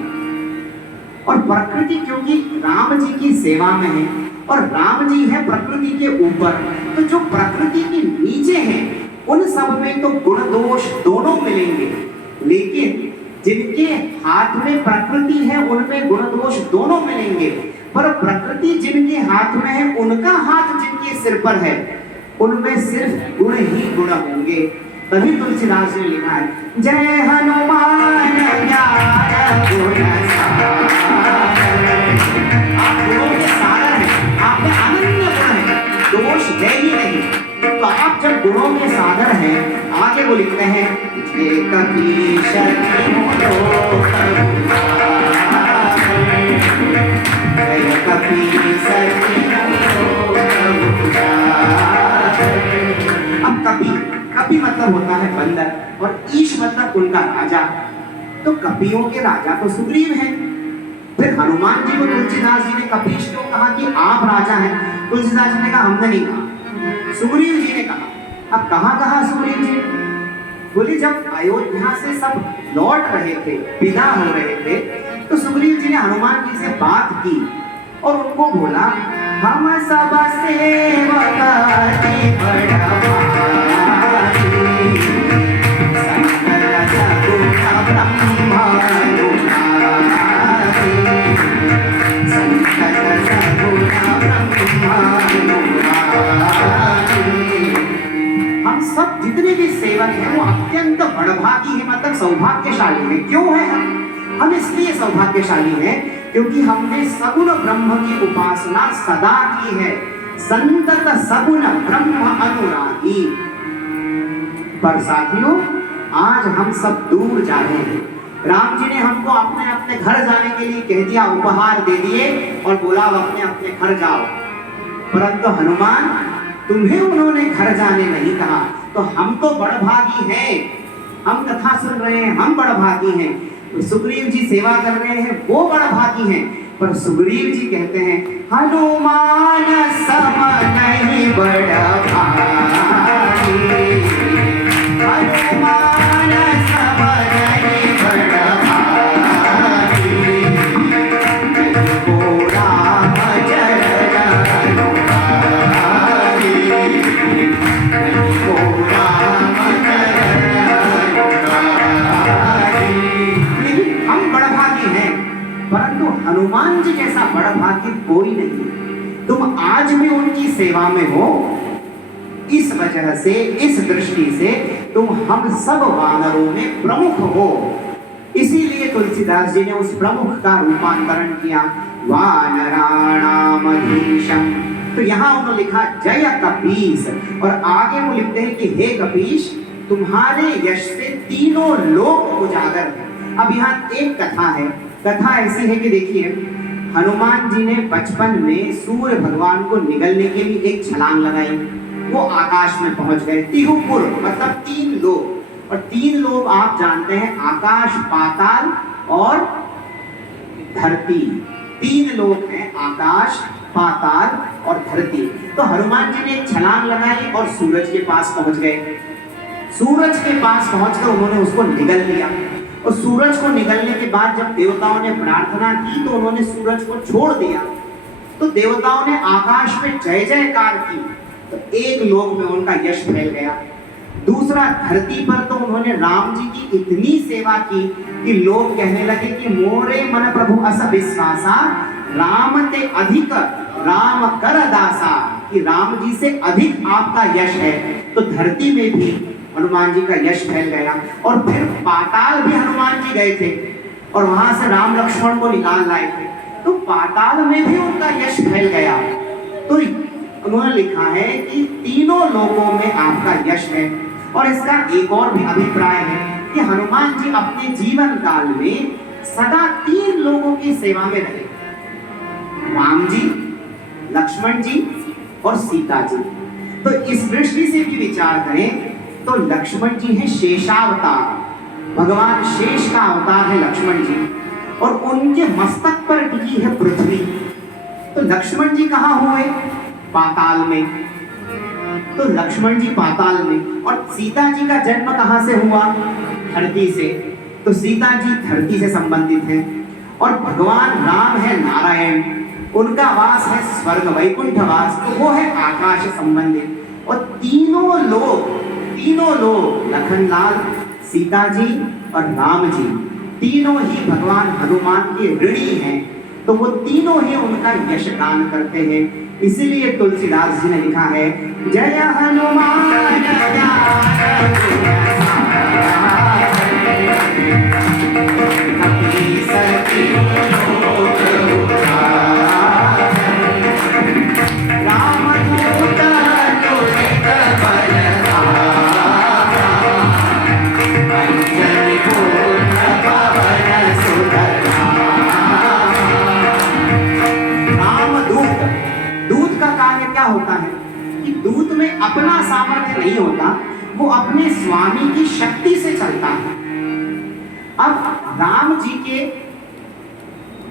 और प्रकृति क्योंकि राम जी की सेवा में है और राम जी है प्रकृति के ऊपर, तो जो प्रकृति के नीचे है उन सब में तो गुण दोष दोनों मिलेंगे, लेकिन जिनके हाथ में प्रकृति है उनमें गुण दोष दोनों मिलेंगे। पर प्रकृति जिनके हाथ में है, उनका हाथ जिनके सिर पर है, उनमें सिर्फ गुण ही गुण होंगे। तभी तुलसीदास ने लिखा है, जय हनुमान ज्ञान गुण आप गुणों के सागर हैं, आप में अनन्य गुण है, दोष है ही नहीं। तो आप जब गुणों के सागर हैं, आगे वो लिखते हैं, अब कपि मतलब होता है बंदर, और ईश मतलब उनका राजा। तो कपियों के राजा तो सुग्रीव हैं। फिर हनुमान जी को तुलसीदास जी ने कपीश क्यों कहा कि आप राजा हैं? तुलसीदास जी ने कहा हमने नहीं कहा, सुग्रीव जी ने कहा। अब कहाँ कहा सुग्रीव जी? बोले जब अयोध्या से सब लौट रहे थे, विदा हो रहे थे, तो सुग्रीव जी ने हनुमान जी से बात की और उनको बोला, हम सब सेवकाति बड़भागी, सकल सगुण ब्रह्मानुरागी, सकल सगुण ब्रह्मानुरागी। हम सब जितने भी सेवक हैं वो अत्यंत बड़भागी हैं, मतलब सौभाग्यशाली हैं। क्यों है हम इसलिए सौभाग्यशाली हैं क्योंकि हमने सगुण ब्रह्म की उपासना सदा की है, संतत सगुण ब्रह्म अनुरागी। पर साथियों, आज हम सब दूर जा रहे हैं। राम जी ने हमको अपने अपने घर जाने के लिए कह दिया, उपहार दे दिए और बोला अपने अपने घर जाओ। परंतु हनुमान, तुम्हें उन्होंने घर जाने नहीं कहा। तो हम तो बड़भागी हैं, हम कथा सुन रहे हैं, हम बड़भागी हैं। सुग्रीव जी सेवा कर रहे हैं, वो बड़भागी हैं। पर सुग्रीव जी कहते हैं, हनुमान सम नहीं बड़भागी, हनुमान सम नहीं बड़भागी, को राम चरण अनुरागी, को राम चरण अनुरागी। हम बड़भागी हैं, परंतु हनुमान जी जैसा बड़भागी कोई नहीं। तुम आज भी उनकी सेवा में हो, इस वजह से, इस दृष्टि से तुम हम सब वानरों में प्रमुख हो। इसीलिए तुलसीदास जी ने उस प्रमुख का रूपांतरण किया, वानराणामधीशम। तो यहाँ उन्होंने लिखा जय कपीस, और आगे वो लिखते हैं कि हे कपीश, तुम्हारे यश से तीनों लोक उजागर हैं। अब यहाँ एक कथा है। कथा ऐसी है कि देखिए, हनुमान जी ने बचपन में सूर्य भगवान को निगलने के लिए एक छलांग लगाई, वो आकाश में पहुंच गए। तिहुपुर मतलब 3 लोक, और 3 लोक आप जानते हैं, आकाश, पाताल और धरती। 3 लोक हैं, आकाश, पाताल और धरती। तो हनुमान जी ने एक छलांग लगाई और सूरज के पास पहुंच गए। सूरज के पास पहुंचकर उन्होंने उसको निगल लिया, और सूरज को निगलने के बाद जब देवताओं ने प्रार्थना की तो उन्होंने सूरज को छोड़ दिया। तो देवताओं ने आकाश में जय जयकार की, तो एक लोक में उनका यश फैल गया। दूसरा, धरती पर तो उन्होंने राम जी की इतनी सेवा की कि लोग कहने लगे कि मोरे मन प्रभु अस विश्वासा, राम ते अधिक राम कर दासा, कि राम जी से अधिक आपका यश है। तो धरती में भी हनुमान जी का यश फैल गया। और फिर पाताल भी हनुमान जी गए थे और वहां से राम लक्ष्मण को निकाल लाए थे, तो पाताल में भी उनका यश फैल गया। तो उन्होंने लिखा है कि तीनों लोगों में आपका यश है। और इसका एक और भी अभिप्राय है कि हनुमान जी अपने जीवन काल में सदा 3 लोगों की सेवा में रहे, राम जी, लक्ष्मण जी और सीता जी। तो इस दृष्टि से भी विचार करें तो लक्ष्मण जी हैं शेषावतार, भगवान शेष का अवतार है लक्ष्मण जी, और उनके मस्तक पर टिकी है पृथ्वी। तो लक्ष्मण जी कहाँ हुए? पाताल में। तो लक्ष्मण जी पाताल में, और सीता जी का जन्म कहाँ से हुआ? धरती से। तो सीता जी धरती से संबंधित हैं। और भगवान राम है नारायण, उनका वास है स्वर्ग वैकुंठ वास, तो वो है आकाश संबंधित। और तीनों लोग लखनलाल, सीता जी और राम जी, तीनों ही भगवान हनुमान के ऋणी हैं। तो वो तीनों ही उनका यश गान करते हैं। इसीलिए तुलसीदास जी ने लिखा है, जय हनुमान होता है कि दूत में अपना सामर्थ्य नहीं होता, वो अपने स्वामी की शक्ति से चलता है। अब राम जी के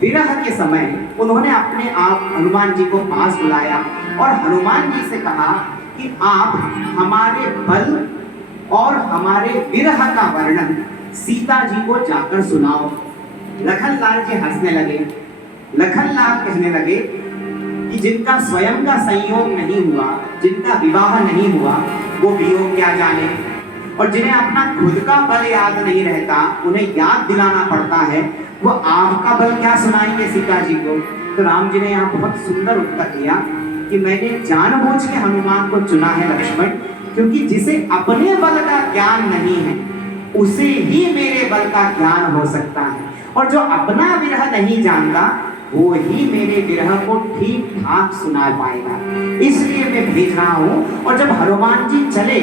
विरह के समय उन्होंने अपने आप हनुमान जी को पास बुलाया और हनुमान जी से कहा कि आप हमारे बल और हमारे विरह का वर्णन सीता जी को जाकर सुनाओ। लखनलाल जी हंसने लगे। लखनलाल कहने लगे कि जिनका स्वयं का संयोग नहीं हुआ, जिनका विवाह नहीं हुआ, वो वियोग क्या जाने, और जिन्हें अपना खुद का बल याद नहीं रहता, उन्हें याद दिलाना पड़ता है, वो आपका बल क्या सुनाएंगे सीता जी को। तो राम जी ने यहाँ बहुत सुंदर उत्तर दिया कि मैंने जानबूझ के हनुमान को चुना है लक्ष्मण, क्योंकि जिसे अपने बल का ज्ञान नहीं है उसे ही मेरे बल का ज्ञान हो सकता है, और जो अपना विरह नहीं जानता वो ही मेरे विरह को ठीक ठाक सुना पाएगा। इसलिए मैं भेज रहा हूँ। और जब हनुमान जी चले,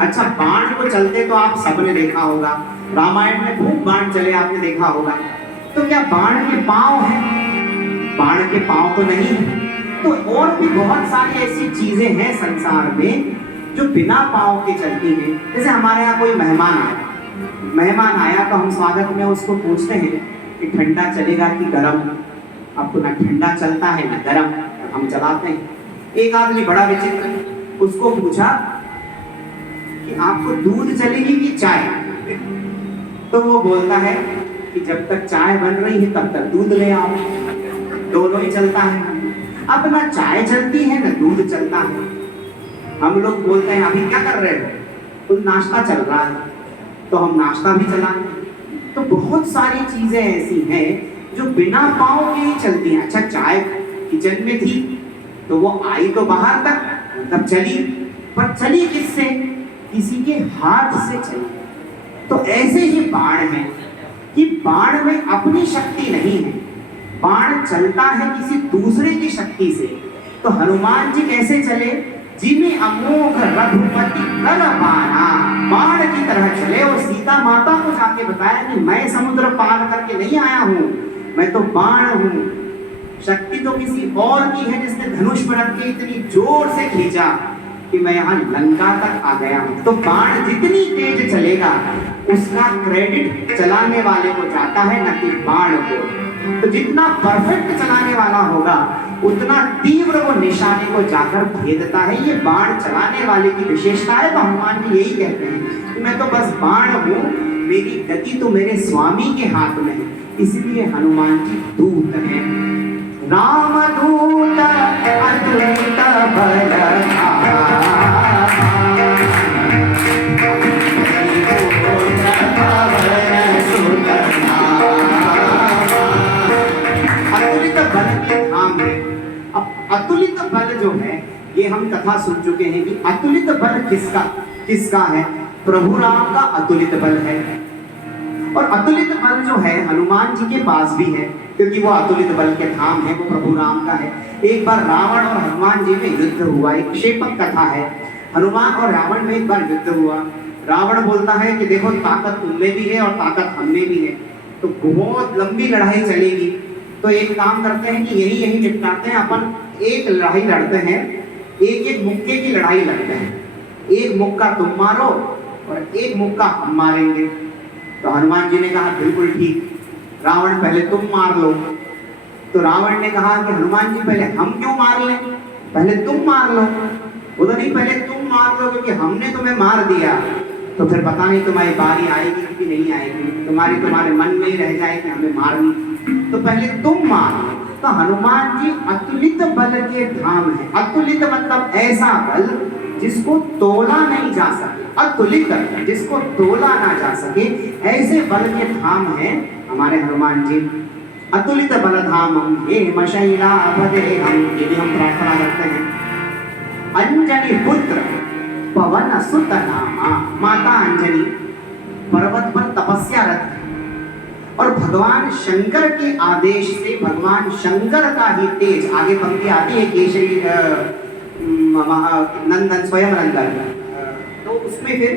अच्छा, बाण को चलते तो आप सबने देखा होगा, रामायण में खूब बाण चले आपने देखा होगा। तो क्या बाण के पांव हैं? बाण के पांव तो नहीं है। तो और भी बहुत सारी ऐसी चीजें हैं संसार में जो बिना पांव के चलती हैं। जैसे हमारे यहाँ कोई मेहमान आया तो हम स्वागत में उसको पूछते हैं कि ठंडा चलेगा कि गर्म। आपको ना ठंडा चलता है ना गर्म, हम चलाते हैं। एक आदमी बड़ा विचित्र, उसको पूछा कि आपको दूध चलेगी कि चाय? तो वो बोलता है कि जब तक चाय बन रही है तब तक दूध ले आओ, दोनों ही चलता है। अब ना चाय चलती है ना दूध चलता है। हम लोग बोलते हैं अभी क्या कर रहे हो? तो नाश्ता चल रहा है, तो हम नाश्ता भी चलाएं। तो बहुत सारी चीजें ऐसी हैं जो बिना पाँव के ही चलती हैं। अच्छा, चाय किचन में थी तो वो आई तो बाहर तक, तब चली, पर चली किससे? किसी के हाथ से चली। तो ऐसे ही बाण है कि बाण में अपनी शक्ति नहीं है, बाण चलता है किसी दूसरे की शक्ति से। तो हनुमान जी कैसे चले? जिमे अमोघ रघुपति कर बाणा, बाण की तरह चले। और सीता माता को जाके बताया कि मैं समुद्र पार करके नहीं आया हूँ, मैं तो बाण हूँ। शक्ति तो किसी और की है जिसने धनुष पर रख के इतनी जोर से खींचा कि मैं यहाँ लंका तक आ गया हूँ। तो बाण जितनी तेज चलेगा उसका क्रेडिट चलाने वाले को जाता है, न कि बाण को। तो जितना परफेक्ट चलाने वाला होगा उतना तीव्र वो निशाने को जाकर भेदता है। ये बाण चलाने वाले की विशेषता है। तो हनुमान जी यही कहते हैं कि मैं तो बस बाण हूँ, मेरी गति तो मेरे स्वामी के हाथ में है। इसलिए हनुमान जी दूत हैं। राम दूत अतुलित बलधामा, अतुलित बल के धाम है। अब अतुलित बल जो है ये हम कथा सुन चुके हैं कि अतुलित बल किसका है? प्रभु राम का अतुलित बल है। और अतुलित बल जो है हनुमान जी के पास भी है, क्योंकि वो अतुलित बल के धाम है, वो प्रभु राम का है। एक बार रावण और हनुमान जी में युद्ध हुआ, एक क्षेपक कथा है। हनुमान और रावण में एक बार युद्ध हुआ। रावण बोलता है कि देखो ताकत तुममें भी है और ताकत हममें भी है, तो बहुत लंबी लड़ाई चलेगी। तो एक काम करते हैं कि यही निपटाते हैं, अपन एक लड़ाई लड़ते हैं, एक मुक्के की लड़ाई लड़ते हैं। एक मुक्का तुम मारो और एक मुक्का हम मारेंगे। तो हनुमान जी ने कहा बिल्कुल ठीक, रावण पहले तुम मार लो। तो रावण ने कहा कि हनुमान जी पहले हम क्यों मार लें, पहले तुम मार लो। बोला नहीं, पहले तुम मार लो, क्योंकि हमने तुम्हें मार दिया तो फिर पता नहीं तुम्हारी बारी आएगी कि नहीं आएगी, तुम्हारे मन में ही रह जाए कि हमें मारनी, तो पहले तुम मारो। तो हनुमान जी अतुलित बल के धाम है। अतुलित मतलब ऐसा बल जिसको तोला नहीं जा सके, अतुलित जिसको तोला ना जा सके, ऐसे बल के धाम है हमारे हनुमान जी। अतुलित बल धाम हे मशैलापदे हम, यदि हम प्रार्थना करते हैं। अंजनी पुत्र पवन सुत नामा, माता अंजनी पर्वत पर तपस्या रत, और भगवान शंकर के आदेश से भगवान शंकर का ही तेज, आगे पंक्ति आती है केशरी नंदन स्वयं नंदन, तो उसमें फिर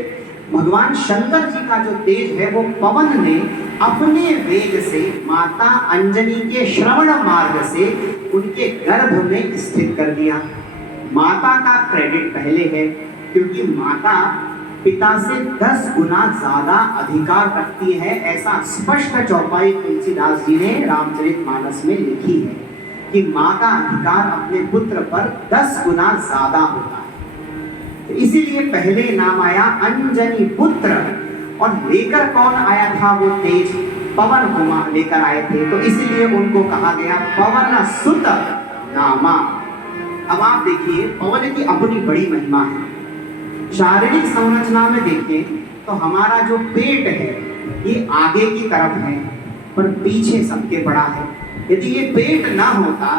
भगवान शंकर जी का जो तेज है वो पवन ने अपने वेग से माता अंजनी के श्रवण मार्ग से उनके गर्भ में स्थित कर दिया। माता का क्रेडिट पहले है, क्योंकि माता पिता से 10 गुना ज्यादा अधिकार रखती है। ऐसा स्पष्ट चौपाई तुलसीदास जी ने रामचरितमानस में लिखी है कि माँ का अधिकार अपने पुत्र पर 10 गुना ज्यादा होता है। तो इसीलिए पहले नाम आया अंजनी पुत्र, और लेकर कौन आया था वो तेज? पवन कुमार लेकर आए थे, तो इसीलिए उनको कहा गया पवन सुत नामा। अब आप देखिए, पवन की अपनी बड़ी महिमा है। शारीरिक संरचना में देखें तो हमारा जो पेट है ये आगे की तरफ है, पर पीछे सबके बड़ा है। यदि ये पेट ना होता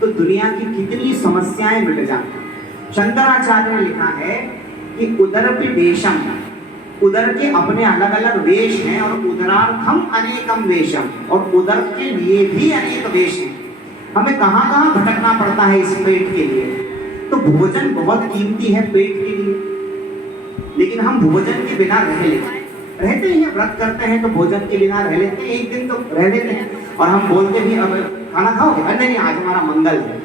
तो दुनिया की कितनी समस्याएं मिट जाती। शंकराचार्य ने लिखा है कि उदरपि वेशम, उदर के अपने अलग अलग वेश हैं, और उदरार्थम अनेकम वेशम, और उदर के लिए भी अनेक वेश हैं। हमें कहाँ कहाँ भटकना पड़ता है इस पेट के लिए। तो भोजन बहुत कीमती है पेट के लिए, लेकिन हम भोजन के बिना रहते हैं, व्रत करते हैं तो भोजन के बिना रह लेते हैं, एक दिन तो रह लेते हैं, और हम बोलते भी अब खाना खाओगे? अरे नहीं, आज हमारा मंगल है।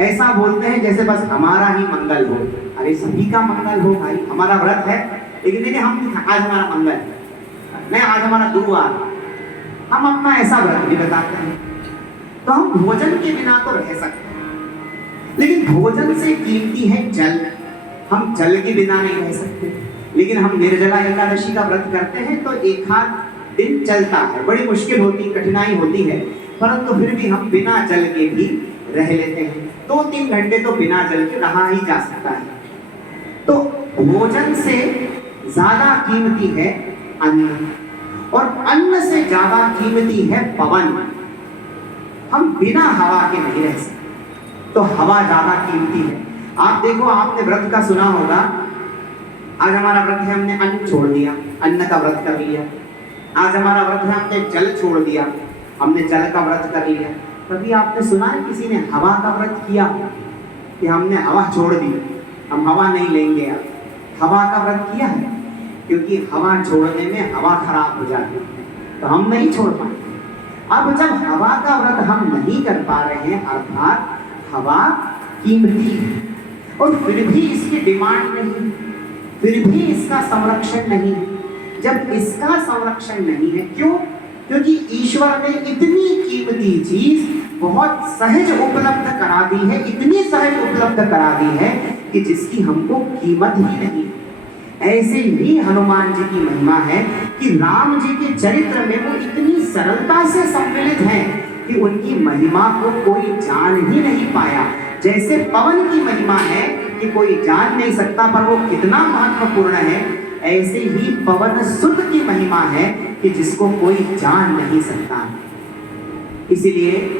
ऐसा बोलते हैं जैसे बस हमारा ही मंगल हो। अरे सभी का मंगल हो भाई, हमारा व्रत है, लेकिन नहीं, हम आज हमारा मंगल है, नहीं आज हमारा गुरुवार। हम अपना ऐसा व्रत भी बताते हैं। तो हम भोजन के बिना तो रह सकते हैं, लेकिन भोजन से कीमती है जल। हम जल के बिना नहीं रह सकते, लेकिन हम निर्जला एकादशी का व्रत करते हैं तो एक आध दिन चलता है। बड़ी मुश्किल होती, कठिनाई होती है, परंतु फिर भी हम बिना जल के भी रह लेते हैं। 2-3 घंटे तो बिना जल के रहा ही जा सकता है। तो भोजन से ज्यादा कीमती है अन्न, और अन्न से ज्यादा कीमती है पवन। हम बिना हवा के नहीं रह सकते, तो हवा ज्यादा कीमती है। आप देखो, आपने व्रत का सुना होगा, आज हमारा व्रत है, हमने अन्न छोड़ दिया, अन्न का व्रत कर लिया। आज हमारा व्रत है, हमने जल छोड़ दिया, हमने जल का व्रत कर लिया। कभी आपने सुना है किसी ने हवा का व्रत किया कि हमने हवा छोड़ दी, हम हवा नहीं लेंगे? अब हवा का व्रत किया है, क्योंकि हवा छोड़ने में हवा खराब हो जाती है, तो हम नहीं छोड़ पाए। अब जब हवा का व्रत हम नहीं कर पा रहे हैं, अर्थात हवा कीमती है, और फिर भी इसकी डिमांड नहीं, फिर भी इसका संरक्षण नहीं। जब इसका संरक्षण नहीं है, क्यों? क्योंकि ईश्वर ने इतनी कीमती चीज बहुत सहज उपलब्ध करा दी है, इतनी सहज उपलब्ध करा दी है कि जिसकी हमको कीमत ही नहीं। ऐसे ही हनुमान जी की महिमा है कि राम जी के चरित्र में वो इतनी सरलता से सम्मिलित हैं कि उनकी महिमा को कोई जान ही नहीं पाया। जैसे पवन की महिमा है कि कोई जान नहीं सकता, पर वो कितना महत्वपूर्ण है, ऐसे ही पवन सुत की महिमा है कि जिसको कोई जान नहीं सकता। इसीलिए